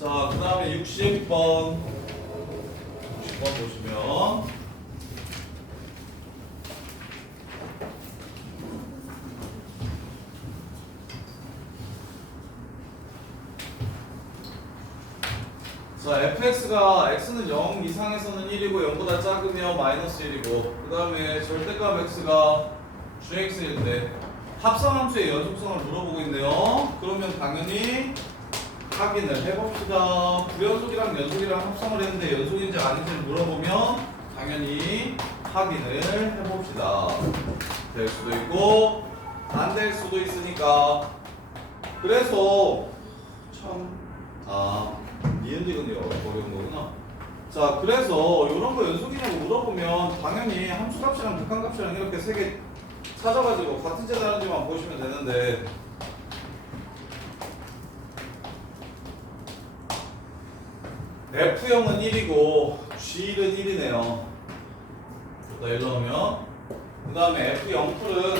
자, 그 다음에 60번 보시면 자, fx가 x는 0 이상에서는 1이고 0보다 작으면 마이너스 1이고 그 다음에 절대값 x가 gx일 때 합성함수의 연속성을 물어보고 있네요. 그러면 당연히 확인을 해봅시다. 부연속이랑 연속이랑 합성을 했는데 연속인지 아닌지를 물어보면 당연히 확인을 해봅시다. 될 수도 있고 안 될 수도 있으니까. 그래서 참 니은직은 어려운 거구나. 자, 그래서 이런 거 연속이냐고 물어보면 당연히 함수값이랑 극한값이랑 이렇게 세 개 찾아가지고 같은지 다른지만 보시면 되는데 F형은 1이고 G1은 1이네요. 자, 예를 넣으면 그 다음에 F영풀도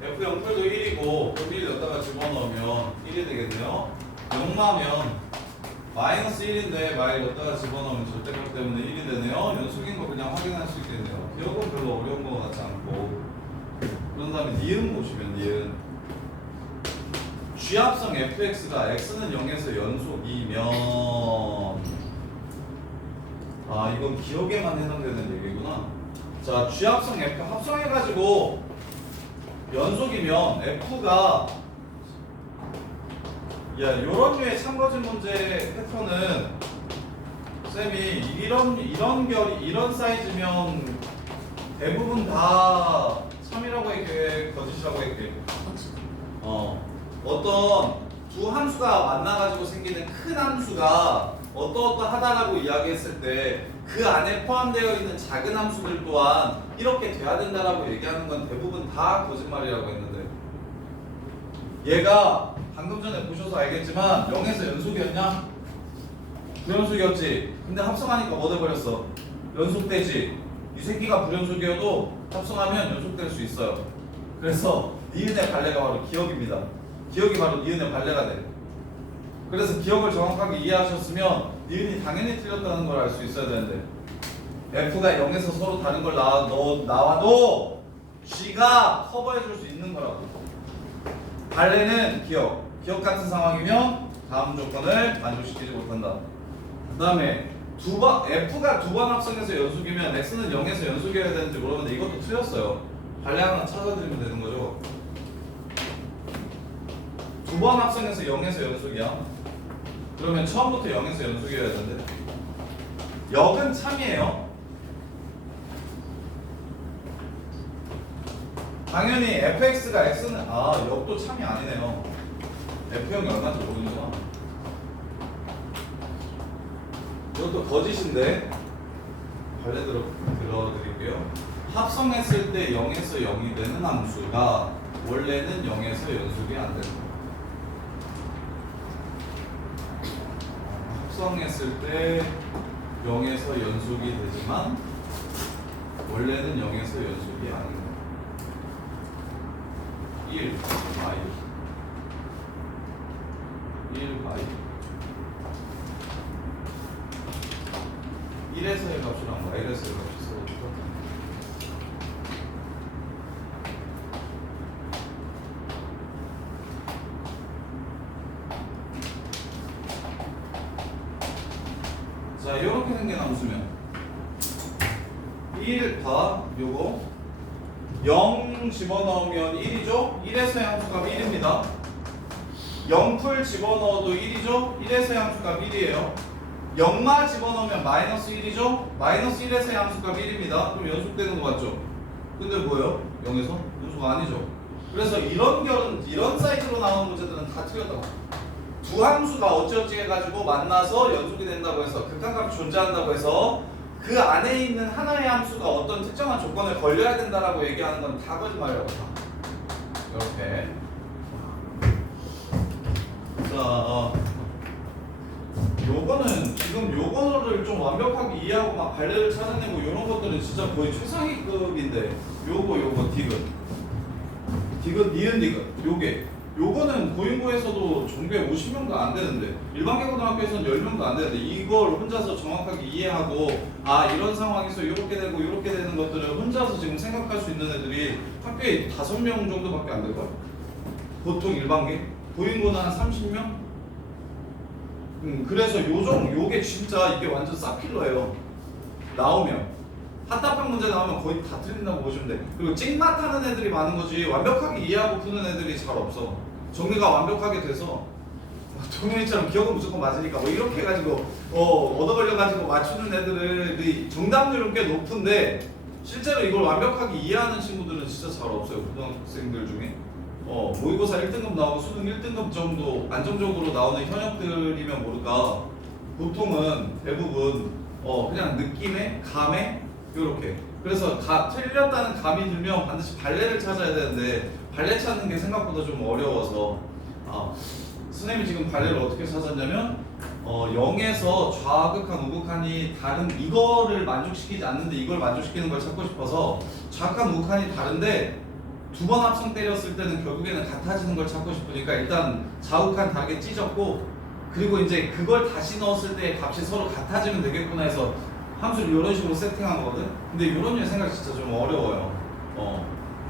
1이고 그럼 1 여기다가 집어넣으면 1이 되겠네요. 0마면 마이너스 1인데 마일 여기다가 집어넣으면 절대값 때문에 1이 되네요. 연속인 거 그냥 확인할 수 있겠네요. 기억은 별로 어려운 거 같지 않고. 그런 다음에 니은 보시면 니은 G합성 fx가 x는 0에서 연속이면 아 이건 기억에만 해당되는 얘기구나. 자 G합성 f 합성해가지고 연속이면 f가 야 요런 류의 참거진 문제 패턴은 쌤이 이런 결이 이런 사이즈면 대부분 다 3이라고 할게 거짓이라고 할게. 어떤 두 함수가 만나가지고 생기는 큰 함수가 어떠하다라고 이야기했을 때 그 안에 포함되어 있는 작은 함수들 또한 이렇게 돼야 된다라고 얘기하는 건 대부분 다 거짓말이라고 했는데 얘가 방금 전에 보셔서 알겠지만 0에서 연속이었냐? 불연속이었지. 근데 합성하니까 뭐 돼버렸어? 연속되지. 이 새끼가 불연속이어도 합성하면 연속될 수 있어요. 그래서 니은의 발레가 바로 기억입니다. 기억이 바로 니은의 발레가 돼. 그래서 기억을 정확하게 이해하셨으면 니은이 당연히 틀렸다는 걸 알 수 있어야 되는데 F가 0에서 서로 다른 걸 나와도 G가 커버해 줄 수 있는 거라고. 발레는 기억 같은 상황이면 다음 조건을 만족시키지 못한다. 그 다음에 F가 두 번 합성해서 연속이면 X는 0에서 연속이어야 되는지 물어봤는데 이것도 틀렸어요. 발레 하나 찾아드리면 되는 거죠. 두 번 합성해서 0에서 연속이야. 그러면 처음부터 0에서 연속이어야 되는데 역은 참이에요. 당연히 fx가 x는 역도 참이 아니네요. f형이 얼마인지 모르는구나. 이것도 거짓인데 발레 들어드릴게요. 합성했을 때 0에서 0이 되는 함수가 원래는 0에서 연속이 안 된다. 합성했을 때 0에서 연속이 되지만 원래는 0에서 연속이 아닙니다. 1 바이 1 바이 1에서의 값이랑 마이너스의 값이 서로 똑같아요. 자, 이렇게 생긴 함수면 1 바 요거 0 집어넣으면 1이죠? 1에서의 함수값 1입니다. 0풀 집어넣어도 1이죠? 1에서의 함수값 1이에요. 0마 집어넣으면 마이너스 1이죠? 마이너스 1에서의 함수값 1입니다. 그럼 연속되는 거 맞죠? 근데 뭐예요? 0에서? 연속 아니죠? 그래서 이런 사이즈로 나오는 문제들은 다 틀렸다고. 두 함수가 어찌어찌 해가지고 만나서 연속이 된다고 해서 극한값이 존재한다고 해서 그 안에 있는 하나의 함수가 어떤 특정한 조건을 걸려야 된다라고 얘기하는 건 다 거짓말이라고. 이렇게. 자, 요거는 지금 요거를 좀 완벽하게 이해하고 막 발레를 찾아내고 이런 것들은 진짜 거의 최상위급인데 요거 디귿 니은 디귿 요거는 고인고에서도 전교에 50명도 안 되는데 일반계 고등학교에서는 10명도 안 되는데 이걸 혼자서 정확하게 이해하고 이런 상황에서 이렇게 되고 이렇게 되는 것들을 혼자서 지금 생각할 수 있는 애들이 학교에 5명 정도밖에 안 될걸? 보통 일반계? 고인고는 한 30명? 그래서 요게 진짜 이게 완전 싹킬러예요. 나오면 핫답형 문제 나오면 거의 다 틀린다고 보시면 돼. 그리고 찍맛하는 애들이 많은 거지 완벽하게 이해하고 푸는 애들이 잘 없어. 정리가 완벽하게 돼서 동현이처럼 기억은 무조건 맞으니까 뭐 이렇게 해가지고 얻어 걸려가지고 맞추는 애들이 정답률은 꽤 높은데 실제로 이걸 완벽하게 이해하는 친구들은 진짜 잘 없어요. 고등학생들 중에 모의고사 1등급 나오고 수능 1등급 정도 안정적으로 나오는 현역들이면 모를까 보통은 대부분 그냥 느낌에 감에 요렇게. 그래서 틀렸다는 감이 들면 반드시 발레를 찾아야 되는데 발레 찾는 게 생각보다 좀 어려워서 선생님이 지금 발레를 어떻게 찾았냐면 0에서 좌극한 우극한이 다른 이거를 만족시키지 않는데 이걸 만족시키는 걸 찾고 싶어서 좌극한 우극한이 다른데 두 번 합성 때렸을 때는 결국에는 같아지는 걸 찾고 싶으니까 일단 좌우칸 다르게 찢었고 그리고 이제 그걸 다시 넣었을 때 값이 서로 같아지면 되겠구나 해서 함수를 이런 식으로 세팅한 거거든. 근데 이런 류의 생각이 진짜 좀 어려워요.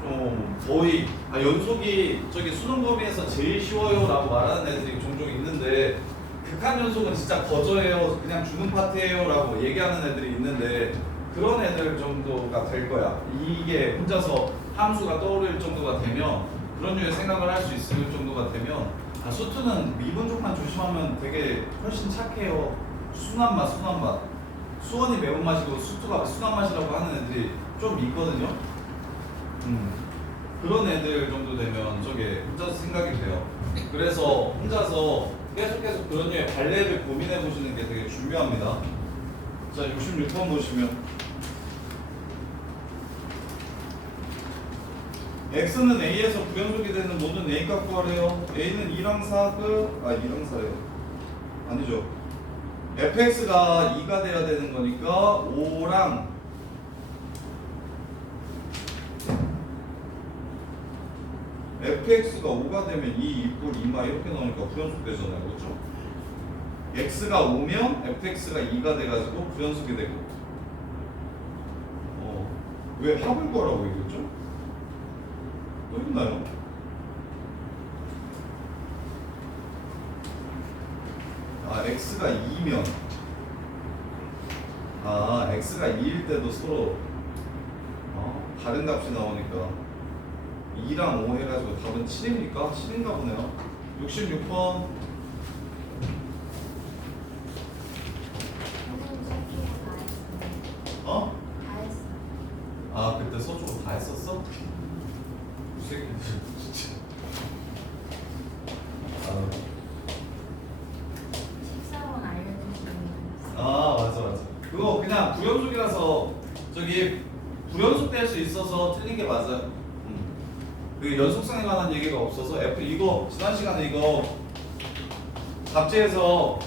좀 거의 연속이 저기 수능 범위에서 제일 쉬워요라고 말하는 애들이 종종 있는데 극한 연속은 진짜 거저예요, 그냥 주는 파트예요라고 얘기하는 애들이 있는데 그런 애들 정도가 될 거야. 이게 혼자서 함수가 떠오를 정도가 되면 그런 류의 생각을 할 수 있을 정도가 되면 수투는 미분족만 조심하면 되게 훨씬 착해요. 순한 맛. 수원이 매운맛이고 수투가 순한 맛이라고 하는 애들이 좀 있거든요. 그런 애들 정도 되면 저게 혼자서 생각이 돼요. 그래서 혼자서 계속 그런 류의 발레를 고민해 보시는 게 되게 중요합니다. 자, 66번 보시면 x는 a에서 부연속이 되는 모든 a 값 구하래요. a는 2랑 4그 2랑 4래요. 아니죠. fx가 2가 돼야 되는 거니까 5랑 fx가 5가 되면 2 이꼴 2마 이렇게 나오니까 부연속 되잖아요. 그렇죠? x가 5면 fx가 2가 돼가지고 부연속이 되고 왜 합을 거라고 얘기했죠? 또 있나요? x가 2면 x가 2일 때도 서로 다른 값이 나오니까 2랑 5 해가지고 답은 7입니까? 7인가 보네요. 66번 그때 서주고 다 했었어? 이 새끼들 진짜 식사원 알려주시는 맞아. 그거 그냥 부연속이라서 저기 부연속될 수 있어서 틀린 게 맞아요. 그 연속성에 관한 얘기가 없어서 F 이거 지난 시간에 이거 잡지에서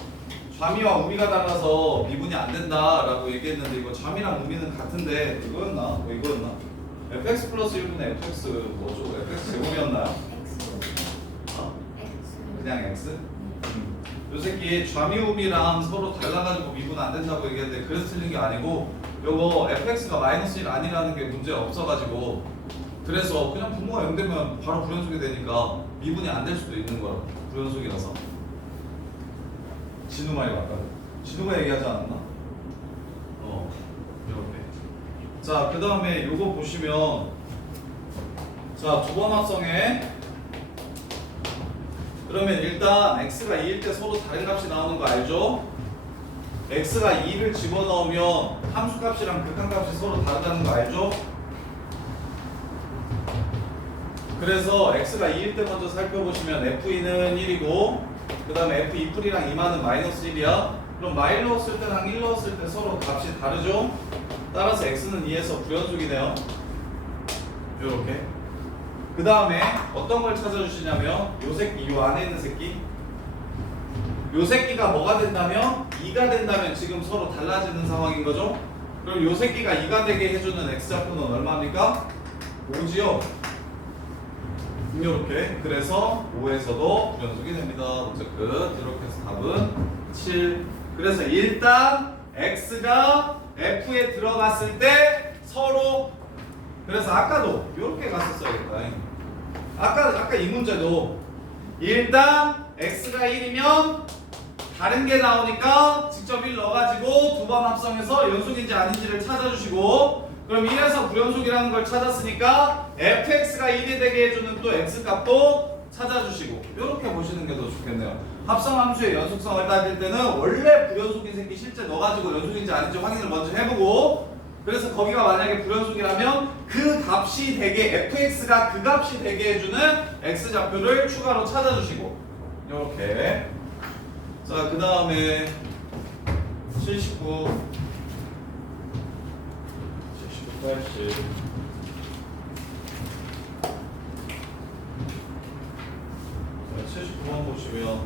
좌미와 우미가 달라서 미분이 안 된다라고 얘기했는데 이거 좌미랑 우미는 같은데 이거였나? 이거였나? fx 플러스 1분의 fx 뭐죠? fx 제곱이었나요? X. 그냥 x? 요 새끼 좌미우미랑 서로 달라가지고 미분 안 된다고 얘기했는데 그래서 틀린 게 아니고 요거 fx가 마이너스 1 아니라는 게 문제 없어가지고 그래서 그냥 분모가 0 되면 바로 불연속이 되니까 미분이 안 될 수도 있는 거라 불연속이라서 진우 말이 맞거든. 진우가 얘기하지 않았나? 이렇게. 자, 그 다음에 요거 보시면 자, 두 번 합성에 그러면 일단 x가 2일 때 서로 다른 값이 나오는 거 알죠? x가 2를 집어넣으면 함수값이랑 극한값이 서로 다르다는 거 알죠? 그래서 x가 2일 때 먼저 살펴보시면 f2는 1이고 그 다음에 f2풀이랑 2만은 마이너스 1이야. 그럼 마일 넣었을 때랑 1 넣었을 때 서로 값이 다르죠? 따라서 x는 2에서 부연속이네요. 요렇게. 그 다음에 어떤 걸 찾아주시냐면 요 새끼, 요 안에 있는 새끼 요 새끼가 뭐가 된다면 2가 된다면 지금 서로 달라지는 상황인 거죠? 그럼 요 새끼가 2가 되게 해주는 x좌표는 얼마입니까? 5지요? 이렇게. 그래서 5에서도 부연속이 됩니다. 문제 끝. 이렇게 해서 답은 7. 그래서 일단 x가 f에 들어갔을 때 서로 그래서 아까도 이렇게 갔었어야겠다. 아까 이 문제도 일단 x가 1이면 다른 게 나오니까 직접 1 넣어가지고 두 번 합성해서 연속인지 아닌지를 찾아주시고 그럼 1에서 불연속이라는 걸 찾았으니까 fx가 1이 되게 해주는 또 x값도 찾아주시고 이렇게 보시는 게 더 좋겠네요. 합성함수의 연속성을 따질 때는 원래 불연속인 새끼 실제 넣어가지고 연속인지 아닌지 확인을 먼저 해보고 그래서 거기가 만약에 불연속이라면 그 값이 되게 fx가 그 값이 되게 해주는 x좌표를 추가로 찾아주시고 이렇게. 자, 그 다음에 79 80 79번 보시면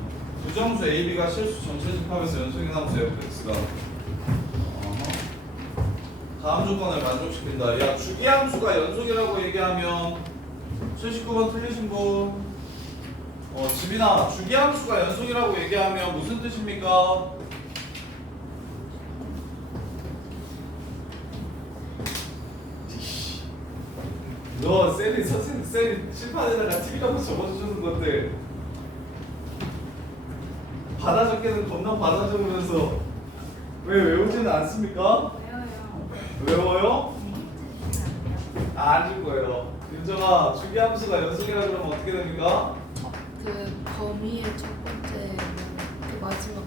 부정수 AB가 실수 전체 집합에서 연속인 함수 fx가 다음 조건을 만족시킨다. 야, 주기함수가 연속이라고 얘기하면 79번 틀리신 분? 지민아, 주기함수가 연속이라고 얘기하면 무슨 뜻입니까? 너 셀이 선생님 셀이 칠판에다가 TV라고 적어주는 것들 받아 적기는 겁나 받아 적으면서 왜 외우지는 않습니까? 왜요? 외워요? 네, 안 줄 거예요. 윤정아, 주기함수가 연속이라 그러면 어떻게 됩니까? 그 범위의 첫 번째 그 마지막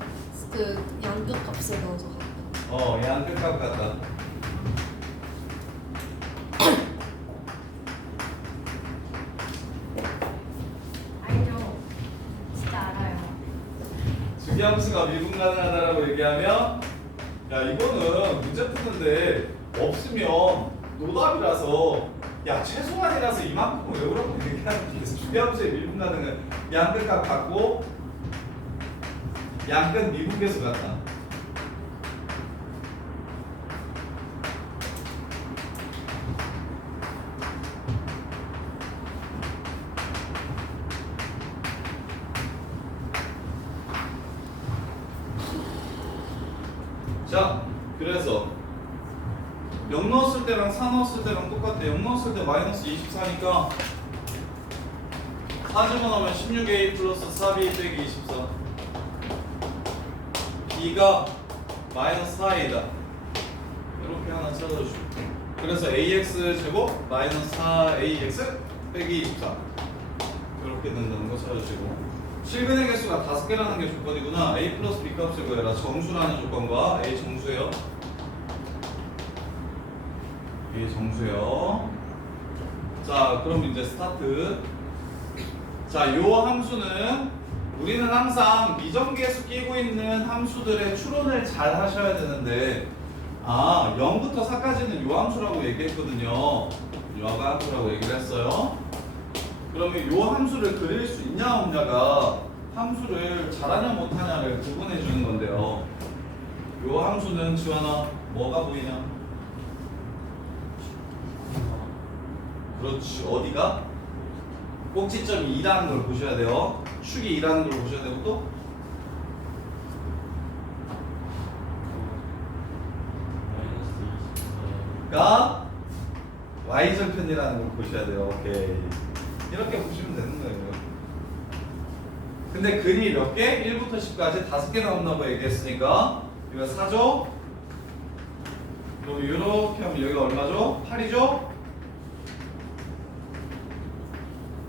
그 양극값을 넣어서 갔다. 양끝값 같다. 알죠. 진짜 알아요. 주기함수가 미분 가능하다라고 얘기하면 야, 이거는 문제 푸는데 없으면 노답이라서 야, 최소한이라서 이만큼 외우라고 얘기하는 게 주기함수의 미분 가능은 양끝값 같고 양끝 미분계수 같다. 자, 그래서 0 넣었을 때랑 4 넣었을 때랑 똑같아. 0 넣었을 때 마이너스 24니까 4 집어넣으면 16a 플러스 4b 빼기 24. b가 마이너스 4a다. 이렇게 하나 찾아주시고, 그래서 ax 제곱 마이너스 4ax 빼기 24 이렇게 된다는 거 찾아주시고, 실근의 개수가 5개라는 게 조건이구나. a 플러스 b 값을 구해라. 정수라는 조건과 a 정수예요. a 정수예요. 자, 그럼 이제 스타트. 자, 요 함수는 우리는 항상 미정계수 끼고 있는 함수들의 추론을 잘 하셔야 되는데, 0부터 4까지는 요 함수라고 얘기했거든요. 요 함수라고 얘기를 했어요. 그러면 요 함수를 그릴 수 있냐 없냐가 함수를 잘하냐 못하냐를 구분해 주는 건데요. 요 함수는 지원아 뭐가 보이냐? 그렇지. 어디가? 꼭지점이 2라는 걸 보셔야 돼요. 축이 2라는 걸 보셔야 되고, 또 가 y절편이라는 걸 보셔야 돼요. 오케이. 이렇게 보시면 되는 거예요. 근데 근이 몇 개? 1부터 10까지 5개 나온다고 얘기했으니까 이거 4죠? 그럼 이렇게 하면 여기가 얼마죠? 8이죠?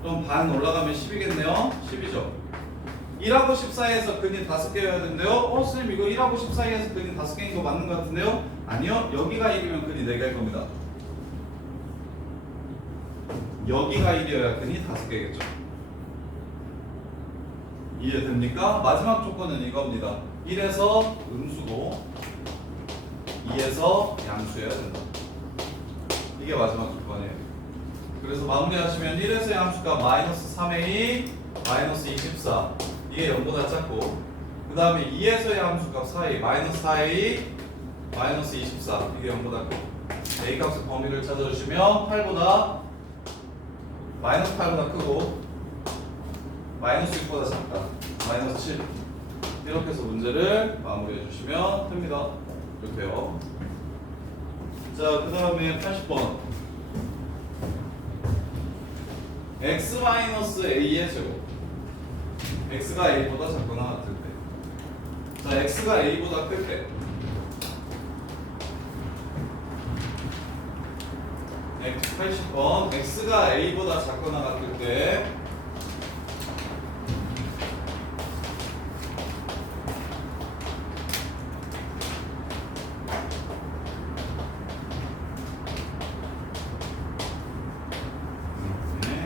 그럼 반 올라가면 10이겠네요? 10이죠? 1하고 10 사이에서 근이 5개여야 되는데요? 선생님 이거 1하고 10 사이에서 근이 5개인 거 맞는 거 같은데요? 아니요. 여기가 1이면 근이 4개일 겁니다. 여기가 1이어야 근이 5개겠죠. 이해됩니까? 마지막 조건은 이겁니다. 1에서 음수고 2에서 양수여야 된다. 이게 마지막 조건이에요. 그래서 마무리하시면 1에서 양수가 마이너스 3a 마이너스 24 이게 0보다 작고, 그 다음에 2에서의 함수값 사이 마이너스 4a 마이너스 24 이게 0보다 크고, a 값의 범위를 찾아주시면 8보다 마이너스 8보다 크고 마이너스 6보다 작다. 마이너스 7 이렇게 해서 문제를 마무리해 주시면 됩니다. 이렇게요. 자, 그 다음에 80번 x-a의 제곱. x가 a보다 작거나 같을 때. 자, x가 a보다 클 때. 80번 x가 a보다 작거나 같을 때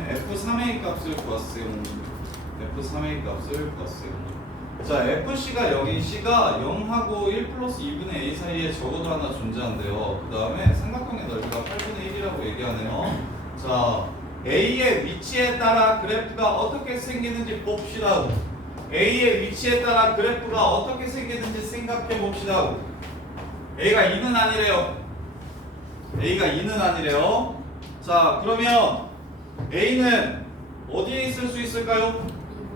F3A 값을 구하세요. F3A 값을 구하세요. 자, FC가 여기 C가 0하고 1 플러스 2분의 A 사이에 적어도 하나 존재한대요. 그 다음에 삼각형의 넓이가 8분의 1이라고 얘기하네요. 자, A의 위치에 따라 그래프가 어떻게 생기는지 봅시다. A의 위치에 따라 그래프가 어떻게 생기는지 생각해 봅시다. A가 2는 아니래요. A가 2는 아니래요. 자, 그러면 A는 어디에 있을 수 있을까요?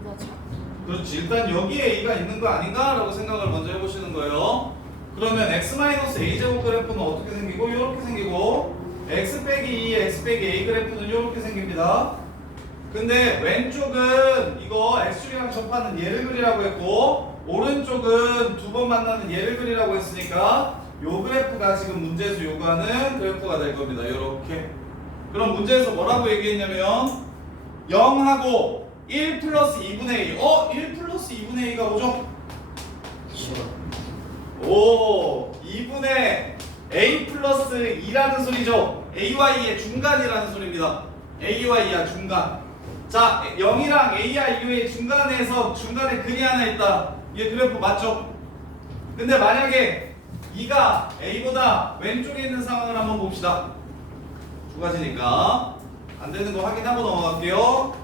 이보다 작고. 그렇지. 일단 여기에 A가 있는 거 아닌가? 라고 생각을 먼저 해보시는 거예요. 그러면 X-A제곱 그래프는 어떻게 생기고 이렇게 생기고 X 빼기 2, X 빼기 A 그래프는 이렇게 생깁니다. 근데 왼쪽은 이거 X축이랑 접하는 얘를 그리라고 했고 오른쪽은 두 번 만나는 얘를 그리라고 했으니까 요 그래프가 지금 문제에서 요구하는 그래프가 될 겁니다. 요렇게. 그럼 문제에서 뭐라고 얘기했냐면 0하고 1 플러스 2분의 2. 1 플러스 2분의 2가 뭐죠? 오, 2분의 A 플러스 2라는 소리죠. A와 2의 중간이라는 소리입니다. A와 2야 중간. 자, 0이랑 A와 2의 중간에서 중간에 근이 하나 있다. 이게 그래프 맞죠? 근데 만약에 2가 A보다 왼쪽에 있는 상황을 한번 봅시다. 두 가지니까 안 되는 거 확인하고 넘어갈게요.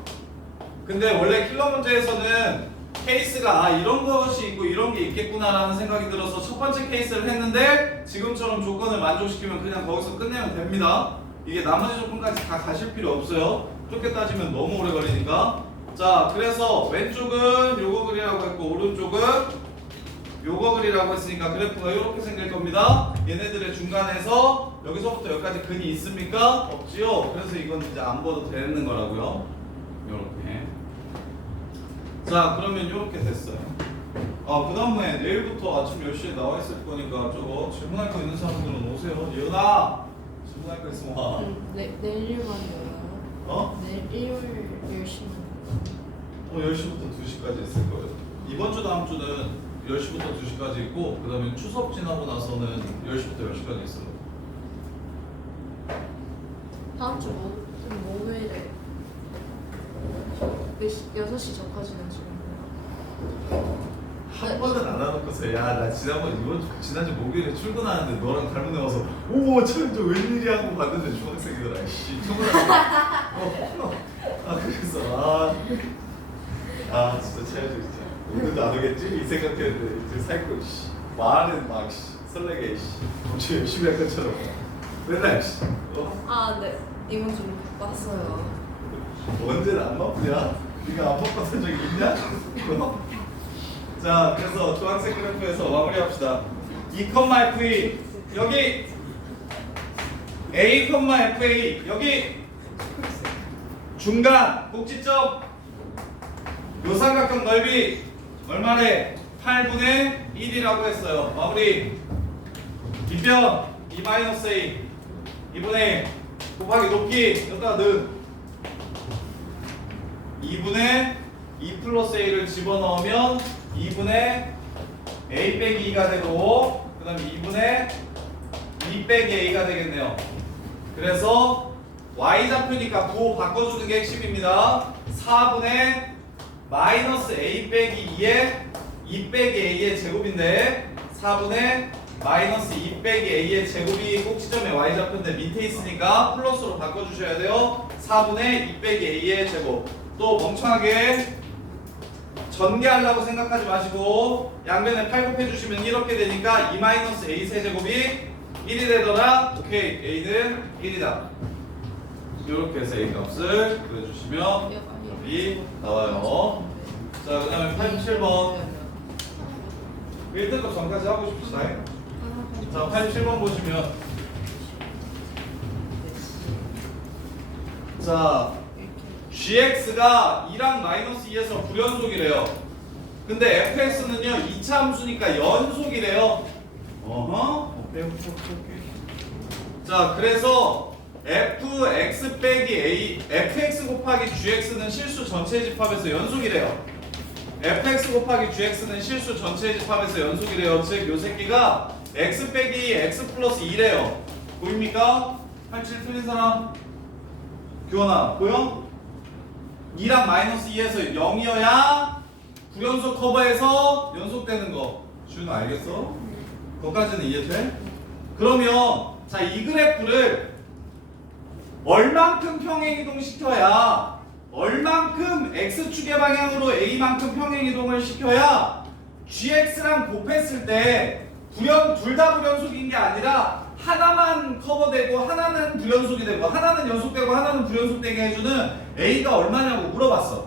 근데 원래 킬러 문제에서는 케이스가 이런 것이 있고 이런 게 있겠구나라는 생각이 들어서 첫 번째 케이스를 했는데 지금처럼 조건을 만족시키면 그냥 거기서 끝내면 됩니다. 이게 나머지 조건까지 다 가실 필요 없어요. 좁게 따지면 너무 오래 걸리니까. 자, 그래서 왼쪽은 요거 그리라고 했고 오른쪽은 요거 그리라고 했으니까 그래프가 이렇게 생길 겁니다. 얘네들의 중간에서 여기서부터 여기까지 근이 있습니까? 없지요. 그래서 이건 이제 안 봐도 되는 거라고요. 요렇게. 자, 그러면 이렇게 됐어요. 그 다음에 내일부터 아침 10시에 나와 있을 거니까 저거 질문할 거 있는 사람들은 오세요. 예은아! 질문할 거 있으면 와. 내일만 열어요? 내일 열심히. 10시부터 2시까지 있을 거예요. 이번 주 다음 주는 10시부터 2시까지 있고 그 다음에 추석 지나고 나서는 10시부터 10시까지 있어요. 다음 주 목요일에 6시 전까지는 지금. 한 번은 안 와놓고서 야 나 지난주 목요일에 출근하는데 너랑 닮은 애 와서 오 저 웬일이야 하고 봤는데 중학생이더라. 씨 그래서 진짜 차야죠 진짜. 오늘도 안 오겠지? 이 생각했는데 이제 살고 씨 말은 막 설레게 씨 엄청 열심히 할 것처럼 맨날 씨 네. 이번 주 바빴어요. 언제는 안 바쁘냐? 네가 안 바빴던 적이 있냐? 자, 그래서 중학생 그래프에서 마무리합시다. 2,FE 여기 A, FA 여기 중간 꼭지점 요 삼각형 넓이 얼마래? 8분의 1이라고 했어요. 마무리. 빗변 2-A 2분의 곱하기 높이 여기다 넣은 2분의 2 플러스 A를 집어넣으면 2분의 A 빼기 2가 되고 그 다음에 2분의 2 빼기 A가 되겠네요. 그래서 Y좌표니까 부호 바꿔주는 게 핵심입니다. 4분의 마이너스 A 빼기 2의 2 빼기 A의 제곱인데 4분의 마이너스 2 빼기 A의 제곱이 꼭지점의 Y좌표인데 밑에 있으니까 플러스로 바꿔주셔야 돼요. 4분의 2 빼기 A의 제곱. 또 멍청하게 전개하려고 생각하지 마시고 양변에 8 곱해주시면 이렇게 되니까 2-A 세제곱이 1이 되더라. 오케이, A는 1이다. 이렇게 해서 A 값을 그려주시면 답이 나와요. 자, 그 다음에 87번 1등급 전까지 하고 싶으시다. 자, 87번 보시면 자 gx가 2랑 마이너스 2에서 불연속이래요. 근데 fx는요 2차 함수니까 연속이래요. 오케이. 자, 그래서 fx 빼기 a fx 곱하기 gx는 실수 전체 집합에서 연속이래요. fx 곱하기 gx는 실수 전체 집합에서 연속이래요. 즉 요 새끼가 x 빼기 x 플러스 2래요. 보입니까? 87 틀린 사람? 교원아 보여? 2랑 마이너스 2에서 0이어야 불연속 커버에서 연속되는 거. 주윤 알겠어? 그것까지는 이해돼? 그러면 자, 이 그래프를 얼만큼 평행이동 시켜야 얼만큼 x축의 방향으로 a만큼 평행이동을 시켜야 gx랑 곱했을 때 둘 다 불연속인 게 아니라 하나만 커버되고 하나는 불연속이 되고 하나는 연속되고 하나는 불연속되게 해주는 a가 얼마냐고 물어봤어.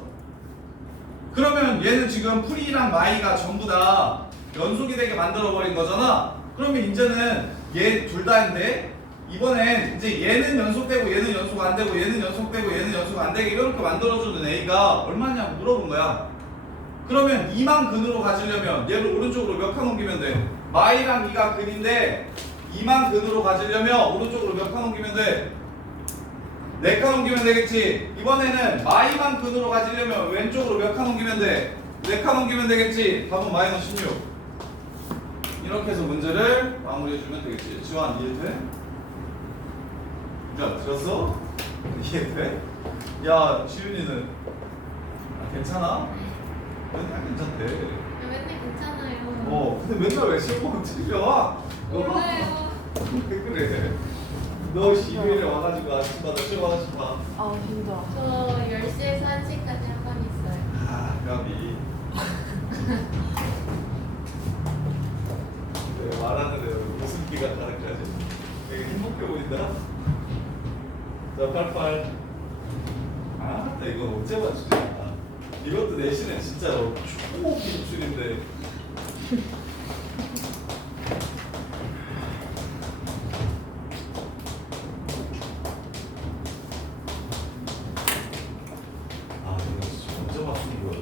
그러면 얘는 지금 프리랑 마이가 전부 다 연속이 되게 만들어버린 거잖아. 그러면 이제는 얘 둘 다인데 이번엔 이제 얘는 연속되고 얘는 연속 안 되고 얘는 연속되고 얘는 연속 안 되게 이렇게 만들어주는 a가 얼마냐고 물어본 거야. 그러면 2만 근으로 가지려면 얘를 오른쪽으로 몇 칸 옮기면 돼? 마이랑 2가 근인데 2만 근으로 가지려면 오른쪽으로 몇 칸 옮기면 돼? 4칸 옮기면 되겠지. 이번에는 마이만 근으로 가지려면 왼쪽으로 몇 칸 옮기면 돼? 4칸 옮기면 되겠지. 답은 마이너스 16. 이렇게 해서 문제를 마무리해주면 되겠지. 지환 이해돼? 야, 들었어? 이해돼? 야, 지윤이는 괜찮아? 맨날 괜찮대. 맨날 괜찮아요. 근데 맨날 왜 시험만 틀려? 몰라요. 왜 그래? 너 12일에 와가지고 아침마다 시험 하나씩 봐. 아 힘들어. 저 10시에서 1시까지 학원 있어요. 아, 까비. 네, 말하는 애 웃음기가 가득하지. 되게 행복해 보인다. 자, 88. 아, 나 이거 언제 맞추냐. 이것도 내신에 진짜로 초기 입술인데. 아, 이거 진짜 언제 맞추는 거야.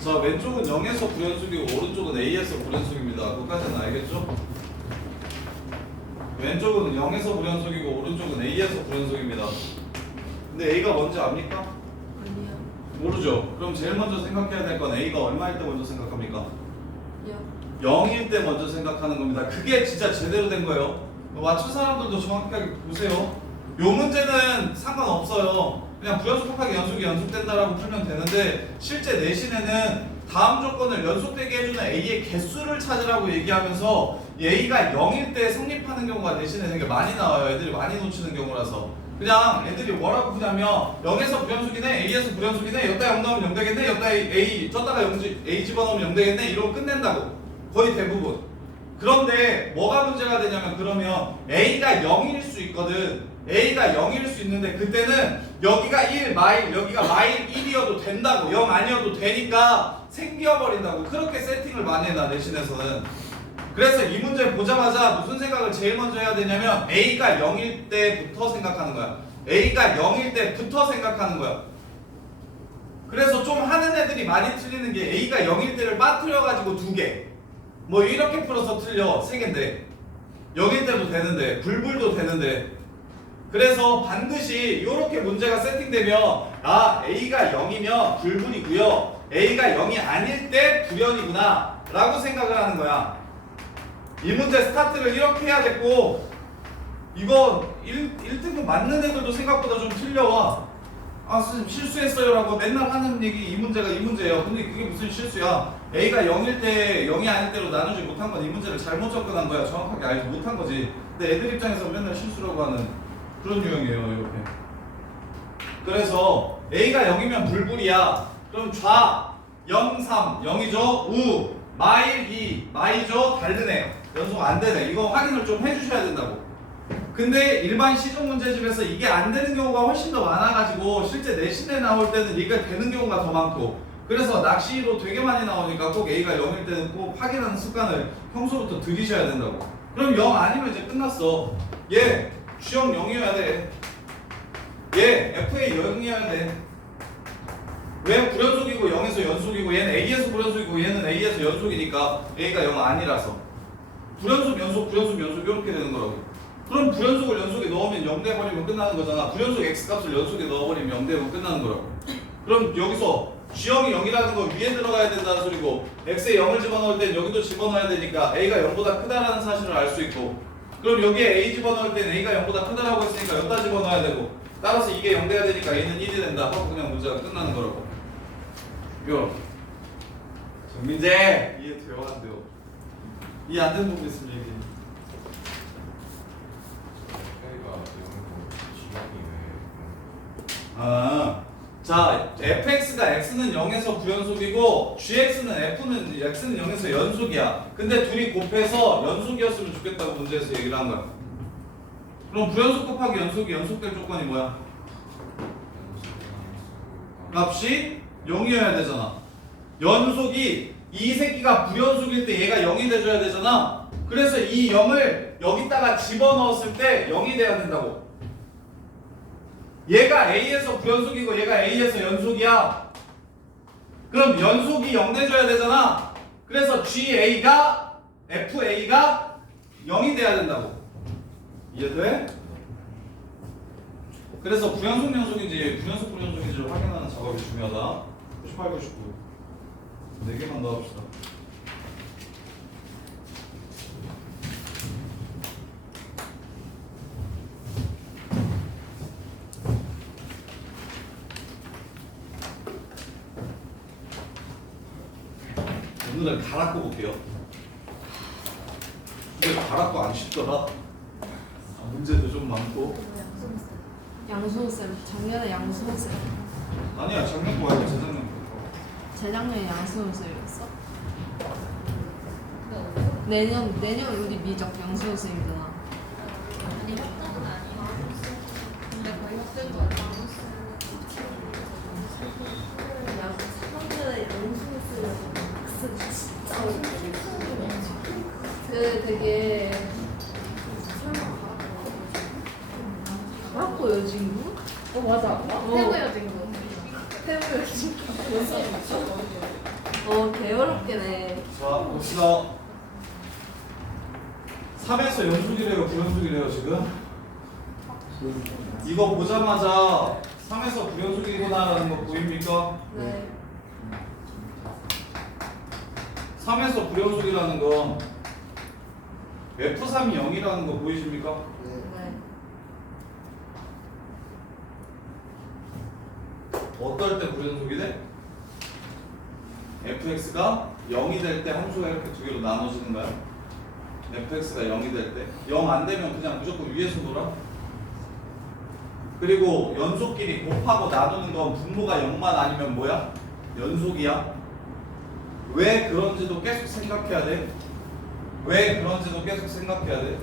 자, 왼쪽은 0에서 불연속이고 오른쪽은 A에서 불연속입니다. 그것까지는 알겠죠? 왼쪽은 0에서 불연속이고 오른쪽은 A에서 불연속입니다. 근데 A가 뭔지 압니까? 아니야. 모르죠? 그럼 제일 먼저 생각해야 될 건 A가 얼마일 때 먼저 생각합니까? 야. 0일 때 먼저 생각하는 겁니다. 그게 진짜 제대로 된 거예요. 맞춘 사람들도 정확하게 보세요. 요 문제는 상관없어요. 그냥 부연속합하게 연속이 연속된다라고 풀면 되는데 실제 내신에는 다음 조건을 연속되게 해주는 A의 개수를 찾으라고 얘기하면서 A가 0일 때 성립하는 경우가 내신에 되게 많이 나와요. 애들이 많이 놓치는 경우라서. 그냥 애들이 뭐라고 푸냐면 0에서 불연속이네, A에서 불연속이네, 여기다 0 넣으면 0 되겠네, 여기다 A, 저다가 A 집어넣으면 0 되겠네, 이러고 끝낸다고. 거의 대부분. 그런데 뭐가 문제가 되냐면 그러면 A가 0일 수 있거든. A가 0일 수 있는데 그때는 여기가 1 마일, 여기가 마일 1이어도 된다고. 0 아니어도 되니까 생겨버린다고. 그렇게 세팅을 많이 해놔 내신에서는. 그래서 이 문제 보자마자 무슨 생각을 제일 먼저 해야 되냐면 A가 0일 때부터 생각하는 거야. A가 0일 때부터 생각하는 거야. 그래서 좀 하는 애들이 많이 틀리는 게 A가 0일 때를 빠뜨려가지고 2개 뭐 이렇게 풀어서 틀려. 3개인데 0일 때도 되는데 불불도 되는데. 그래서 반드시 이렇게 문제가 세팅되면 A가 0이면 불불이고요, A가 0이 아닐 때 불연이구나 라고 생각을 하는 거야. 이 문제 스타트를 이렇게 해야 됐고, 이거 1등급 맞는 애들도 생각보다 좀 틀려와. 선생님 실수했어요 라고 맨날 하는 얘기, 이 문제가 이 문제예요. 근데 그게 무슨 실수야. A가 0일 때 0이 아닐 때로 나누지 못한 건 이 문제를 잘못 접근한 거야. 정확하게 알지 못한 거지. 근데 애들 입장에서 맨날 실수라고 하는 그런 유형이에요. 이렇게. 그래서 A가 0이면 불불이야. 그럼 좌 0, 3 0이죠. 우 마일 2 마이죠. 다르네. 연속 안 되네. 이거 확인을 좀 해주셔야 된다고. 근데 일반 시중 문제집에서 이게 안 되는 경우가 훨씬 더 많아가지고 실제 내신에 나올 때는 이게 되는 경우가 더 많고, 그래서 낚시로 되게 많이 나오니까 꼭 A가 0일 때는 꼭 확인하는 습관을 평소부터 들이셔야 된다고. 그럼 0 아니면 이제 끝났어. 얘 G형 0이어야 돼. 얘 FA 0이어야 돼. 왜 불연속이고 0에서 연속이고, 얘는 A에서 불연속이고 얘는 A에서 연속이니까 A가 0 아니라서 불연속 연속 불연속 연속 이렇게 되는 거라고. 그럼 불연속을 연속에 넣으면 0 돼버리면 끝나는 거잖아. 불연속 X값을 연속에 넣어버리면 0 되면 끝나는 거라고. 그럼 여기서 G형이 0이라는 거 위에 들어가야 된다는 소리고, X에 0을 집어넣을 땐 여기도 집어넣어야 되니까 A가 0보다 크다라는 사실을 알 수 있고, 그럼 여기에 a 집어넣을 땐 a가 0보다 크다라고 했으니까 여기다 집어넣어야 되고 따라서 이게 0 돼야 되니까 a는 1이 된다 하고 그냥 문제가 끝나는 거라고. 이거 정민재 이해돼요 안 돼요? 이해 안 되는 부분 있으면 얘기해. K가 0이고 G형이 왜 아, 자, fx가 x는 0에서 구연속이고 gx는 x는 0에서 연속이야. 근데 둘이 곱해서 연속이었으면 좋겠다고 문제에서 얘기를 한 거야. 그럼 부연속 곱하기 연속이 연속될 조건이 뭐야? 값이 0이어야 되잖아. 연속이 이 새끼가 부연속일 때 얘가 0이 돼줘야 되잖아. 그래서 이 0을 여기다가 집어넣었을 때 0이 돼야 된다고. 얘가 A에서 부연속이고 얘가 A에서 연속이야. 그럼 연속이 0 돼줘야 되잖아. 그래서 GA가 FA가 0이 돼야 된다고. 이해돼? 그래서 부연속 연속인지 부연속 불연속인지를 확인하는 작업이 중요하다. 98, 99 4개만 넣어봅시다. 오늘은 가락고 볼게요. 근데 가락고 안 쉽더라. 문제도 좀 많고. 양수호쌤 작년에 양수호쌤 아니야 작년 거 말고 재작년 거. 재작년에 양수호쌤이었어? 그 내년 우리 미적 양수호쌤이잖아. 아니 협정은 아니야. 근데 거의 협정도 아니야. 작년에 양수호쌤 그 되게 가락고 여진구? 맞아. 태국 여진구. 태국 여진구 개어렵게 네. 자 봅시다. 3에서 연속이래요 불연속이래요 지금? 이거 보자마자 3에서 불연속이구나라는 거 보입니까? 네. 3에서 불연속이라는 건 F3이 0이라는 거 보이십니까? 네. 어떨 때 불연속이 돼? fx가 0이 될 때 함수가 이렇게 두 개로 나눠지는 거야. fx가 0이 될 때 0 안 되면 그냥 무조건 위에서 놀아. 그리고 연속끼리 곱하고 나누는 건 분모가 0만 아니면 뭐야? 연속이야. 왜 그런지도 계속 생각해야 돼. 왜 그런지도 계속 생각해야 돼.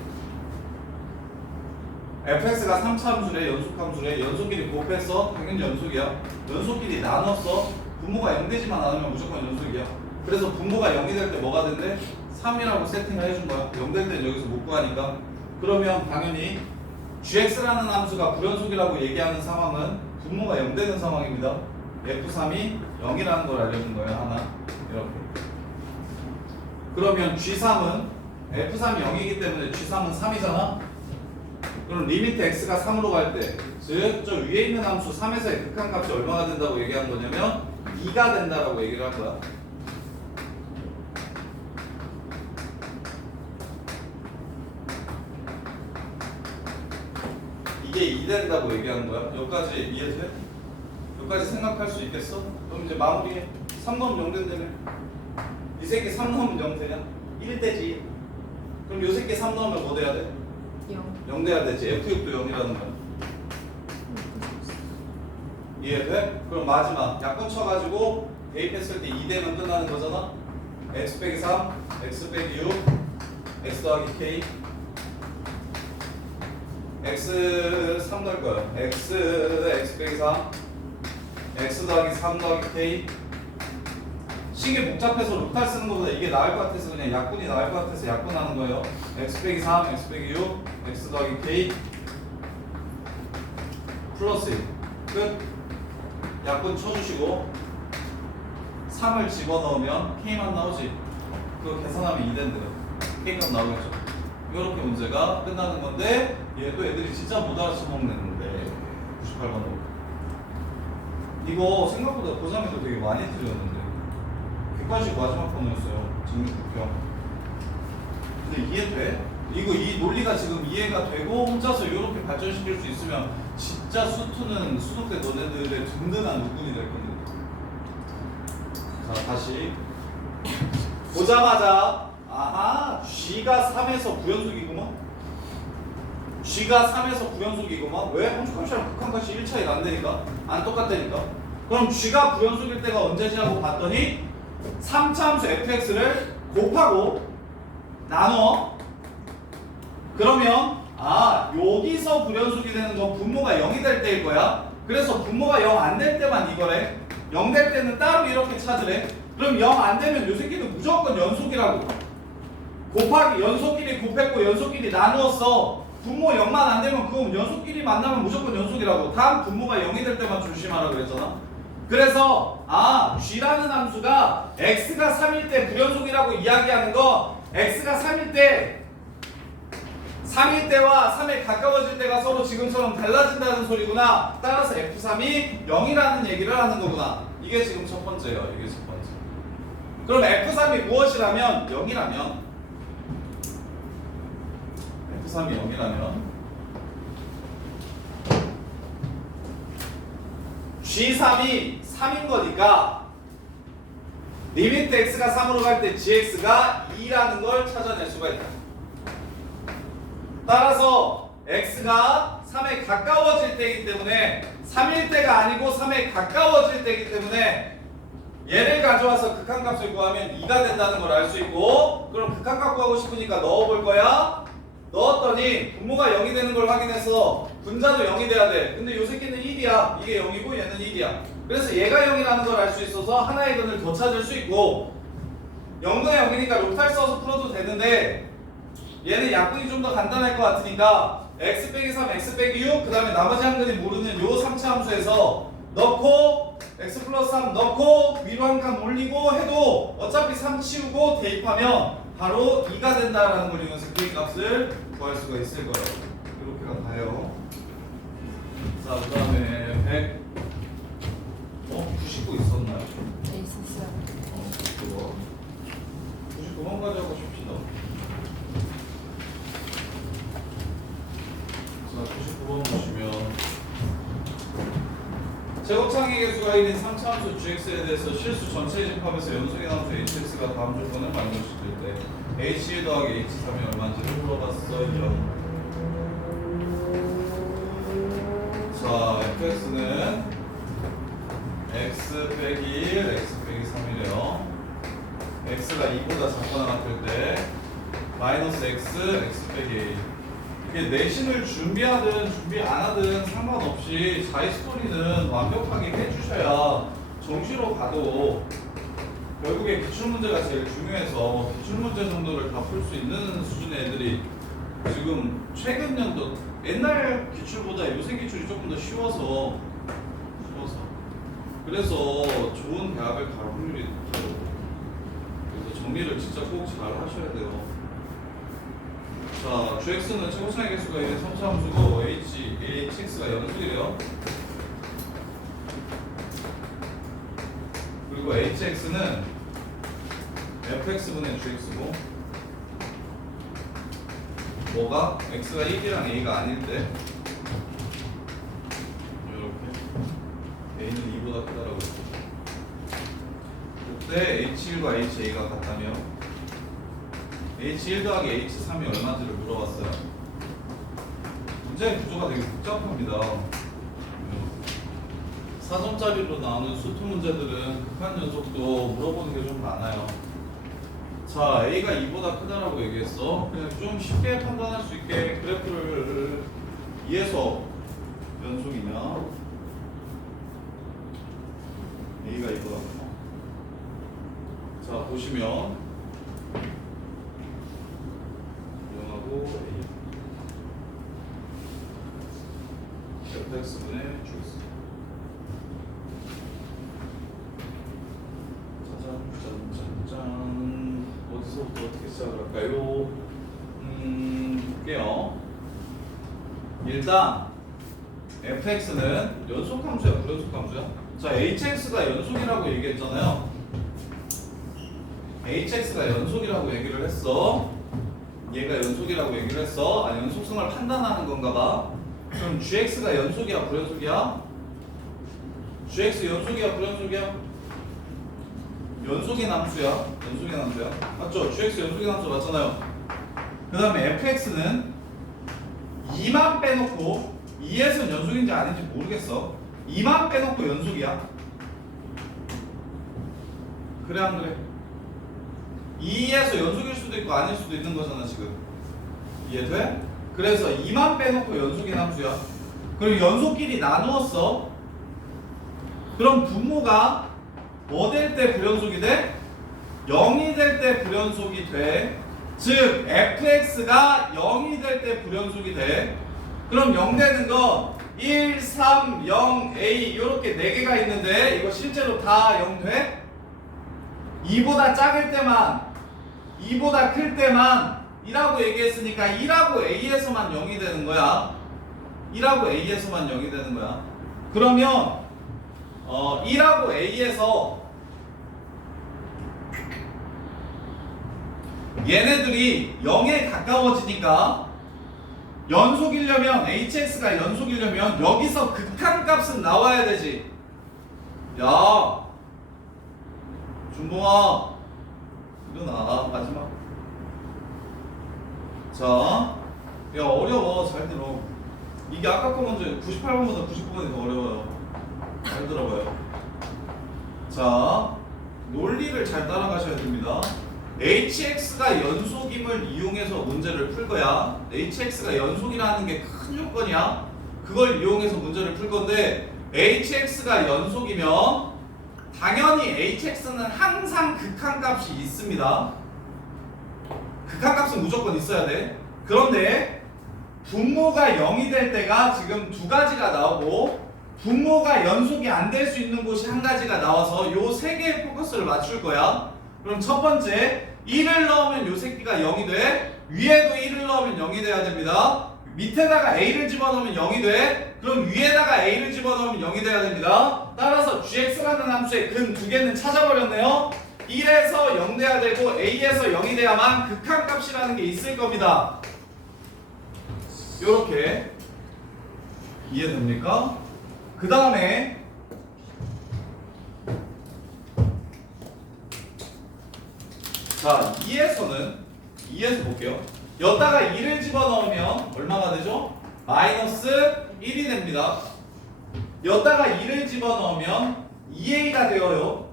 fx가 3차 함수래, 연속 함수래. 연속끼리 곱했어, 당연히 연속이야. 연속끼리 나눴어, 분모가 0 되지만 않으면 무조건 연속이야. 그래서 분모가 0이 될 때 뭐가 된대? 3이라고 세팅을 해준 거야. 0 될 때는 여기서 못 구하니까. 그러면 당연히 gx라는 함수가 불연속이라고 얘기하는 상황은 분모가 0 되는 상황입니다. f3이 0이라는 걸 알려준 거예요, 하나. 이렇게. 그러면 g3은 f3이 0이기 때문에 g3은 3이잖아. 그럼 리미트 x가 3으로 갈 때, 즉 저 위에 있는 함수 3에서의 극한값이 얼마나 된다고 얘기한 거냐면 2가 된다라고 얘기를 한 거야. 이게 2 된다고 얘기하는 거야. 여기까지 이해돼? 여기까지 생각할 수 있겠어? 그럼 이제 마무리해. 3 넣으면 0 된다며. 이 새끼 3 넣으면 0 되냐? 1 되지. 그럼 이 새끼 3 넣으면 뭐 돼야 돼? 0 돼야 되지. F6도 0이라는 거야. 이해돼? 그럼 마지막 약분 쳐가지고 대입했을 때 2 되면 끝나는 거잖아. x 빼기 3, x 빼기 6, x 더하기 k, x 3 넣을 거야. x 빼기 3, x 더하기 3 더하기 k. 식이 복잡해서 루탈 쓰는 것보다 이게 나을 것 같아서 그냥 약분이 나을 것 같아서 약분하는 거예요. x 빼기 3, x 빼기 6, x 더하기 k 플러스 1. 끝. 약분 쳐주시고 3을 집어넣으면 k만 나오지. 그거 계산하면 2 된대요. k값 나오겠죠. 이렇게 문제가 끝나는 건데 얘도 애들이 진짜 못 알아쳐먹는데 98번 이거 생각보다 고3에도 되게 많이 틀렸는데 객관식 마지막 번호였어요. 증명국형. 근데 이해돼? 이 논리가 지금 이해가 되고 혼자서 이렇게 발전시킬 수 있으면 진짜 수투는 수능 때 너네들의 든든한 우군이 될 겁니다. 자, 다시 보자마자 아하, G가 3에서 구연속이구만. G가 3에서 구연속이구만. 왜? 함수값이랑 극한값이 1차이가 안 되니까. 안 똑같다니까. 그럼 G가 구연속일 때가 언제지 하고 봤더니 3차 함수 fx를 곱하고 나눠. 그러면 여기서 불연속이 되는 건 분모가 0이 될 때일 거야. 그래서 분모가 0 안 될 때만 이거래. 0 될 때는 따로 이렇게 찾으래. 그럼 0 안 되면 요 새끼는 무조건 연속이라고. 곱하기 연속끼리 곱했고 연속끼리 나누었어. 분모 0만 안 되면 그건 연속끼리 만나면 무조건 연속이라고. 다음 분모가 0이 될 때만 조심하라 그랬잖아. 그래서 G라는 함수가 x가 3일 때 불연속이라고 이야기하는 거 x가 3일 때와 3에 가까워질 때가 서로 지금처럼 달라진다는 소리구나. 따라서 F3이 0이라는 얘기를 하는 거구나. 이게 지금 첫 번째예요. 이게 첫 번째. 그럼 F3이 무엇이라면 0이라면 F3이 0이라면 G3이 3인 거니까 리미트 x가 3으로 갈 때 gx가 2라는 걸 찾아낼 수가 있다. 따라서 x가 3에 가까워질 때이기 때문에 3일 때가 아니고 3에 가까워질 때이기 때문에 얘를 가져와서 극한값을 구하면 2가 된다는 걸 알 수 있고, 그럼 극한값 구하고 싶으니까 넣어볼 거야. 넣었더니 분모가 0이 되는 걸 확인해서 분자도 0이 돼야 돼. 근데 요 새끼는 1이야. 이게 0이고 얘는 1이야. 그래서 얘가 0이라는 걸 알 수 있어서 하나의 근을 더 찾을 수 있고, 0분의 0이니까 록탈 써서 풀어도 되는데 얘는 약분이 좀 더 간단할 것 같으니까 x 빼기 3, x 빼기 6, 그 다음에 나머지 한 근이 모르는 요 3차 함수에서 넣고 x 플러스 3 넣고 위로 한 칸 올리고 해도 어차피 3 치우고 대입하면 바로 2가 된다라는 걸 이용해서 k 값을 구할 수가 있을 거예요. 이렇게가 다요. 자, 그 다음에 100 99 있었나요? 네, 있었어요. 99번 가져가고 싶시다. 자, 99번 보시면 제곱창의 개수가 1인 3차 함수 gx에 대해서 실수 전체 집합에서 연속의 함수 hx가 다음 조건을 만족시킬 때 h1 더하기 h3이 얼마인지를 물어봤어요. 자, fx는 x 빼기 1, x 빼기 3이래요. x가 2보다 작거나 같을 때 마이너스 x, x 빼기 a. 이게 내신을 준비하든 준비 안 하든 상관없이 자이스토리는 완벽하게 해주셔야 정시로 가도 결국에 기출문제가 제일 중요해서 기출문제 정도를 다 풀 수 있는 수준의 애들이 지금 최근 연도 옛날 기출보다 요새 기출이 조금 더 쉬워서 그래서 좋은 대학을 갈 확률이 높아요. 그래서 정리를 진짜 꼭 잘 하셔야 돼요. 자, gx는 최고차의 개수가 있는 3차 함수고 hx가 연속이래요. 그리고 hx는 fx분의 gx고 뭐가? x가 1이랑 a가 아닐 때 이렇게 a는 2보다 크다라고 했죠. 그때 h1과 ha가 같다며 h1 더하기 h3이 얼마인지를 물어봤어요. 문제의 구조가 되게 복잡합니다. 4점짜리로 나오는 수투 문제들은 극한 연속도 물어보는 게 좀 많아요. 자, a가 2보다 크다라고 얘기했어. 그냥 좀 쉽게 판단할 수 있게 그래프를 이해서 연속이냐 a가 2보다 크다. 자, 보시면 0하고 a fx분의 gx. 짠짠짠짠. 어디서부터 어떻게 시작을 할까요? 볼게요. 일단 fx는 연속 함수야, 불연속 함수야? 자, hx가 연속이라고 얘기했잖아요. hx가 연속이라고 얘기를 했어. 얘가 연속이라고 얘기를 했어. 아, 연속성을 판단하는 건가 봐. 그럼 gx가 연속이야, 불연속이야? gx 연속이야, 불연속이야? 연속인 함수야. 연속인 함수야. 맞죠? gx 연속인 함수 맞잖아요. 그 다음에 fx는 2만 빼놓고 2에선 연속인지 아닌지 모르겠어. 2만 빼놓고 연속이야. 그래 안 그래? 2에서 연속일 수도 있고 아닐 수도 있는 거잖아 지금. 이해돼? 그래서 2만 빼놓고 연속인 함수야. 그럼 연속끼리 나누었어. 그럼 분모가 뭐 될 때 불연속이 돼? 0이 될 때 불연속이 돼. 즉 fx가 0이 될 때 불연속이 돼. 그럼 0 되는 거 1, 3, 0, a 이렇게 4개가 있는데 이거 실제로 다 0 돼? 2보다 작을 때만 2보다 클 때만 2라고 얘기했으니까 1하고 a에서만 0이 되는 거야. 1하고 a에서만 0이 되는 거야. 그러면 1하고 a에서 얘네들이 0에 가까워지니까 연속이려면 hx가 연속이려면 여기서 극한값은 나와야 되지. 야 준봉아 일어나. 마지막. 자, 야 어려워. 잘 들어. 이게 아까 거 먼저 98번보다 99번이 더 어려워요. 잘 들어봐요. 자, 논리를 잘 따라가셔야 됩니다. hx가 연속임을 이용해서 문제를 풀 거야. hx가 연속이라는 게 큰 요건이야. 그걸 이용해서 문제를 풀 건데 hx가 연속이면 당연히 hx는 항상 극한값이 있습니다. 극한값은 무조건 있어야 돼. 그런데 분모가 0이 될 때가 지금 두 가지가 나오고 분모가 연속이 안 될 수 있는 곳이 한 가지가 나와서 요 세 개의 포커스를 맞출 거야. 그럼 첫 번째 1을 넣으면 요 새끼가 0이 돼. 위에도 1을 넣으면 0이 돼야 됩니다. 밑에다가 a를 집어넣으면 0이 돼. 그럼 위에다가 a를 집어넣으면 0이 돼야 됩니다. 따라서 gx라는 함수의 근 두 개는 찾아버렸네요. 1에서 0 돼야 되고 a에서 0이 돼야만 극한값이라는 게 있을 겁니다. 요렇게 이해됩니까? 그 다음에 자 2에서 볼게요. 여기다가 2를 집어넣으면 얼마가 되죠? 마이너스 1이 됩니다. 여기다가 2를 집어넣으면 2a가 되어요.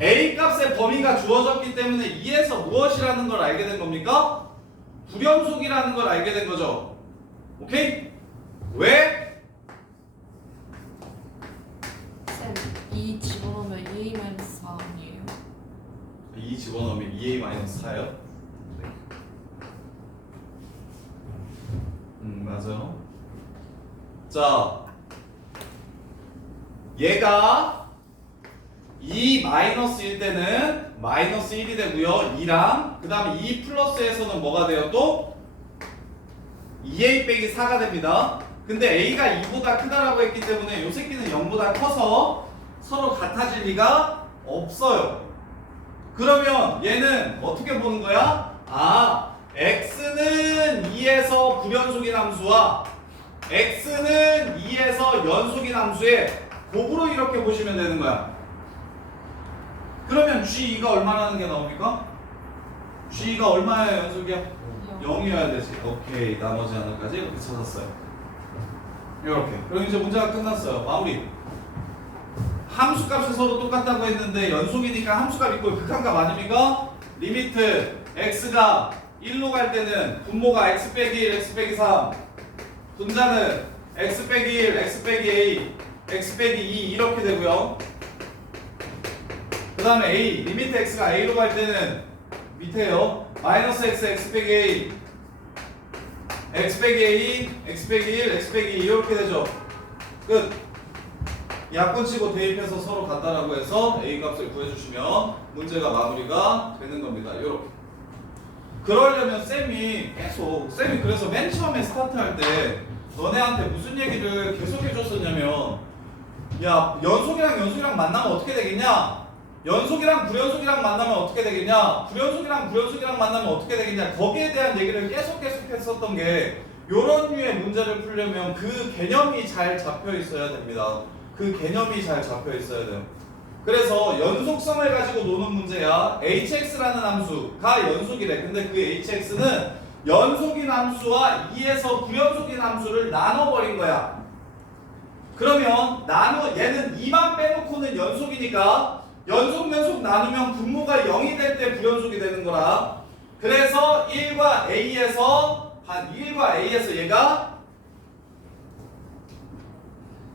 a 값의 범위가 주어졌기 때문에 2에서 무엇이라는 걸 알게 된 겁니까? 불연속이라는 걸 알게 된 거죠. 오케이? 왜? 쌤, 2 집어넣으면 2a-4 아니에요? 2 집어넣으면 2a-4요? 맞아요. 자, 얘가 2 마이너스일 때는 마이너스 1이 되고요. 2랑 그 다음에 2 플러스에서는 뭐가 돼요? 또 2a 빼기 4가 됩니다. 근데 a가 2보다 크다라고 했기 때문에 요 새끼는 0보다 커서 서로 같아질 리가 없어요. 그러면 얘는 어떻게 보는 거야? 아, x는 2에서 불연속인 함수와 x는 2에서 연속인 함수의 곱으로 이렇게 보시면 되는 거야. 그러면 g2가 얼마라는 게 나옵니까? g2가 얼마야 연속이야? 0이어야 되지. 오케이, 나머지 하나까지 이렇게 찾았어요. 이렇게. 그럼 이제 문제가 끝났어요. 마무리. 함수값이 서로 똑같다고 했는데 연속이니까 함수값 이꼴 극한값 아닙니까? 리미트 x가 1로 갈 때는 분모가 x 빼기 1, x 빼기 3 분자는 x 빼기 1, x 빼기 a, x 빼기 2 이렇게 되고요. 그 다음에 a, 리미트 x가 a로 갈 때는 밑에요. 마이너스 x, x 빼기 a, x 빼기 a, x 빼기 1, x 빼기 2 이렇게 되죠. 끝. 약분치고 대입해서 서로 같다라고 해서 a 값을 구해주시면 문제가 마무리가 되는 겁니다. 이렇게. 그러려면 쌤이 그래서 맨 처음에 스타트할 때 너네한테 무슨 얘기를 계속 해줬었냐면 야 연속이랑 만나면 어떻게 되겠냐? 연속이랑 불연속이랑 만나면 어떻게 되겠냐? 불연속이랑 불연속이랑 만나면 어떻게 되겠냐? 거기에 대한 얘기를 계속 했었던 게 요런 류의 문제를 풀려면 그 개념이 잘 잡혀 있어야 됩니다. 그 개념이 잘 잡혀 있어야 돼요. 그래서 연속성을 가지고 노는 문제야. hx라는 함수가 연속이래. 근데 그 hx는 연속인 함수와 2에서 불연속인 함수를 나눠버린 거야. 그러면 얘는 2만 빼놓고는 연속이니까 연속 나누면 분모가 0이 될 때 불연속이 되는 거라. 그래서 1과 A에서 얘가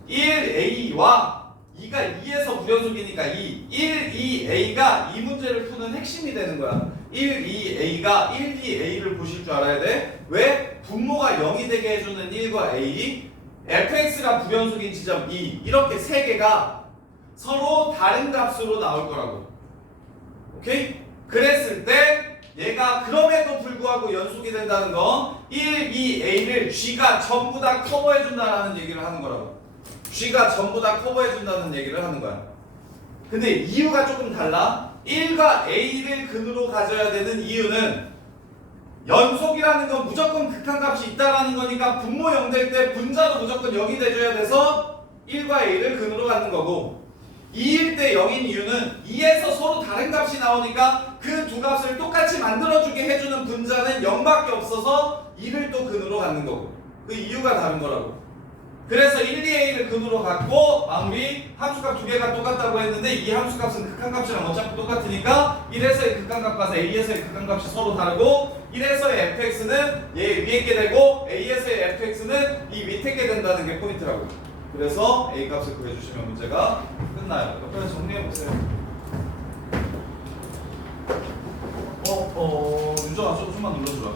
1A와 2가 2에서 불연속이니까 1,2A가 이 문제를 푸는 핵심이 되는 거야. 1,2A가 1,2A를 보실 줄 알아야 돼. 왜? 분모가 0이 되게 해주는 1과 A, fx가 불연속인 지점 2, 이렇게 세 개가 서로 다른 값으로 나올 거라고. 오케이? 그랬을 때 얘가 그럼에도 불구하고 연속이 된다는 건 1,2A를 G가 전부 다 커버해준다라는 얘기를 하는 거라고. G가 전부 다 커버해준다는 얘기를 하는 거야. 근데 이유가 조금 달라. 1과 A를 근으로 가져야 되는 이유는 연속이라는 건 무조건 극한값이 있다라는 거니까 분모 0 될 때 분자도 무조건 0이 돼줘야 돼서 1과 A를 근으로 갖는 거고, 2일 때 0인 이유는 2에서 서로 다른 값이 나오니까 그 두 값을 똑같이 만들어주게 해주는 분자는 0밖에 없어서 2를 또 근으로 갖는 거고. 그 이유가 다른 거라고. 그래서 1, 2A를 근으로 갖고 마무리. 함수값 두 개가 똑같다고 했는데 이 함수값은 극한값이랑 어차피 똑같으니까 1에서의 극한값과 A에서의 극한값이 서로 다르고 1에서의 fx는 얘 위에 게 되고 A에서의 fx는 이 밑에 게 된다는 게 포인트라고. 그래서 A 값을 구해주시면 문제가 끝나요. 옆에서 정리해보세요. 유정아, 좀만 눌러주라.